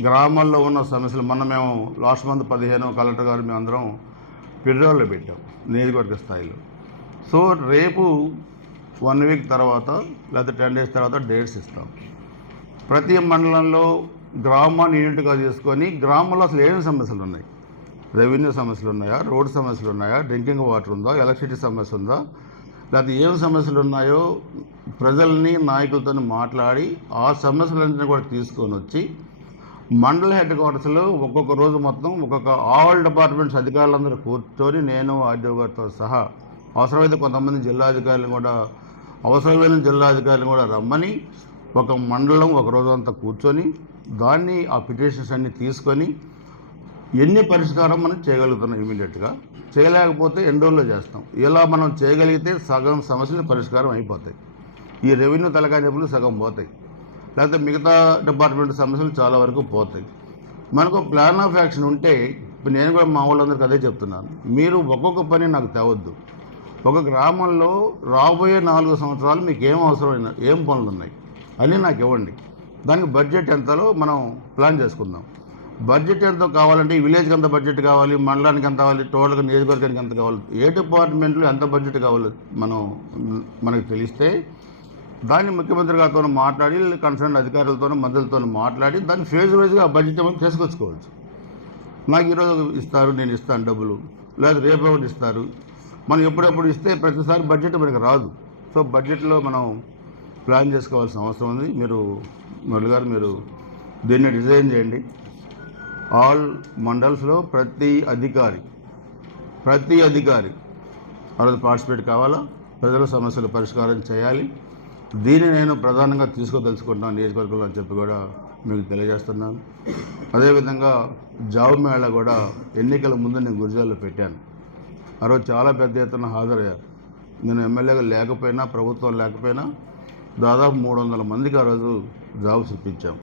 గ్రామాల్లో ఉన్న సమస్యలు మేము లాస్ట్ మంత్ 15 కలెక్టర్ గారు మేము అందరం పెట్రోల్లో పెట్టాం నియోజకవర్గ స్థాయిలో. సో రేపు 1 వీక్ తర్వాత లేకపోతే 10 డేస్ తర్వాత డేట్స్ ఇస్తాం. ప్రతి మండలంలో గ్రామాన్ని యూనిట్గా తీసుకొని గ్రామంలో అసలు ఏమేమి సమస్యలు ఉన్నాయి, రెవెన్యూ సమస్యలు ఉన్నాయా, రోడ్ సమస్యలు ఉన్నాయా, డ్రింకింగ్ వాటర్ ఉందా, ఎలక్ట్రిసిటీ సమస్య ఉందా, లేకపోతే ఏం సమస్యలు ఉన్నాయో ప్రజల్ని నాయకులతో మాట్లాడి ఆ సమస్యలన్నింటినీ కూడా తీసుకొని వచ్చి మండల హెడ్ క్వార్టర్స్లో ఒక్కొక్క రోజు మొత్తం ఒక్కొక్క ఆల్ డిపార్ట్మెంట్స్ అధికారులందరూ కూర్చొని నేను ఆర్డీఓ గారితో సహా అవసరమైతే కొంతమంది జిల్లాధికారులను కూడా అవసరమైన జిల్లాధికారులను కూడా రమ్మని ఒక మండలం ఒక రోజు అంతా కూర్చొని దాన్ని ఆ పిటిషన్స్ అన్నీ తీసుకొని ఎన్ని పరిష్కారం మనం చేయగలుగుతున్నాం ఇమీడియట్గా, చేయలేకపోతే ఎన్ని రోజుల్లో చేస్తాం. ఇలా మనం చేయగలిగితే సగం సమస్యలు పరిష్కారం అయిపోతాయి. ఈ రెవెన్యూ తలకాయ నొప్పులు సగం పోతాయి, లేకపోతే మిగతా డిపార్ట్మెంట్ సమస్యలు చాలా వరకు పోతాయి. మనకు ప్లాన్ ఆఫ్ యాక్షన్ ఉంటే, ఇప్పుడు నేను కూడా మా వాళ్ళందరికీ అదే చెప్తున్నాను, మీరు ఒక్కొక్క పని నాకు తేవద్దు. ఒక గ్రామంలో రాబోయే 4 సంవత్సరాలు మీకు ఏం అవసరమైన ఏం పనులు ఉన్నాయి అన్నీ నాకు ఇవ్వండి. దానికి బడ్జెట్ ఎంతలో మనం ప్లాన్ చేసుకుందాం. బడ్జెట్ ఎంతో కావాలంటే ఈ విలేజ్కి ఎంత బడ్జెట్ కావాలి, మండలానికి ఎంత కావాలి, టోటల్గా నియోజకవర్గానికి ఎంత కావాలి, ఏ డిపార్ట్మెంట్లో ఎంత బడ్జెట్ కావాలో మనకు తెలిస్తే దాన్ని ముఖ్యమంత్రి గారితో మాట్లాడి కన్సర్న్ అధికారులతో మంత్రులతో మాట్లాడి దాన్ని ఫేజ్ వైజ్గా ఆ బడ్జెట్ ఏమైనా తీసుకొచ్చుకోవచ్చు. నాకు ఈరోజు ఇస్తారు, నేను ఇస్తాను డబ్బులు, లేదా రేపు ఒకటి ఇస్తారు. మనం ఎప్పుడెప్పుడు ఇస్తే ప్రతిసారి బడ్జెట్ మనకు రాదు. సో బడ్జెట్లో మనం ప్లాన్ చేసుకోవాల్సిన అవసరం ఉంది. మీరు మురళి గారు మీరు దీన్ని డిజైన్ చేయండి. ఆల్ మండల్స్లో ప్రతి అధికారి ఆ రోజు పార్టిసిపేట్ కావాలా, ప్రజల సమస్యలు పరిష్కారం చేయాలి. దీన్ని నేను ప్రధానంగా తీసుకోదలుచుకుంటున్నాను నియోజకవర్గంలో అని చెప్పి కూడా మీకు తెలియజేస్తున్నాను. అదేవిధంగా జాబ్ మేళా కూడా ఎన్నికల ముందు నేను గురిజాల్లో పెట్టాను. ఆ రోజు చాలా పెద్ద ఎత్తున హాజరయ్యారు. నేను ఎమ్మెల్యేగా లేకపోయినా ప్రభుత్వం లేకపోయినా దాదాపు 300 మందికి ఆ రోజు జాబ్స్ ఇప్పించాం.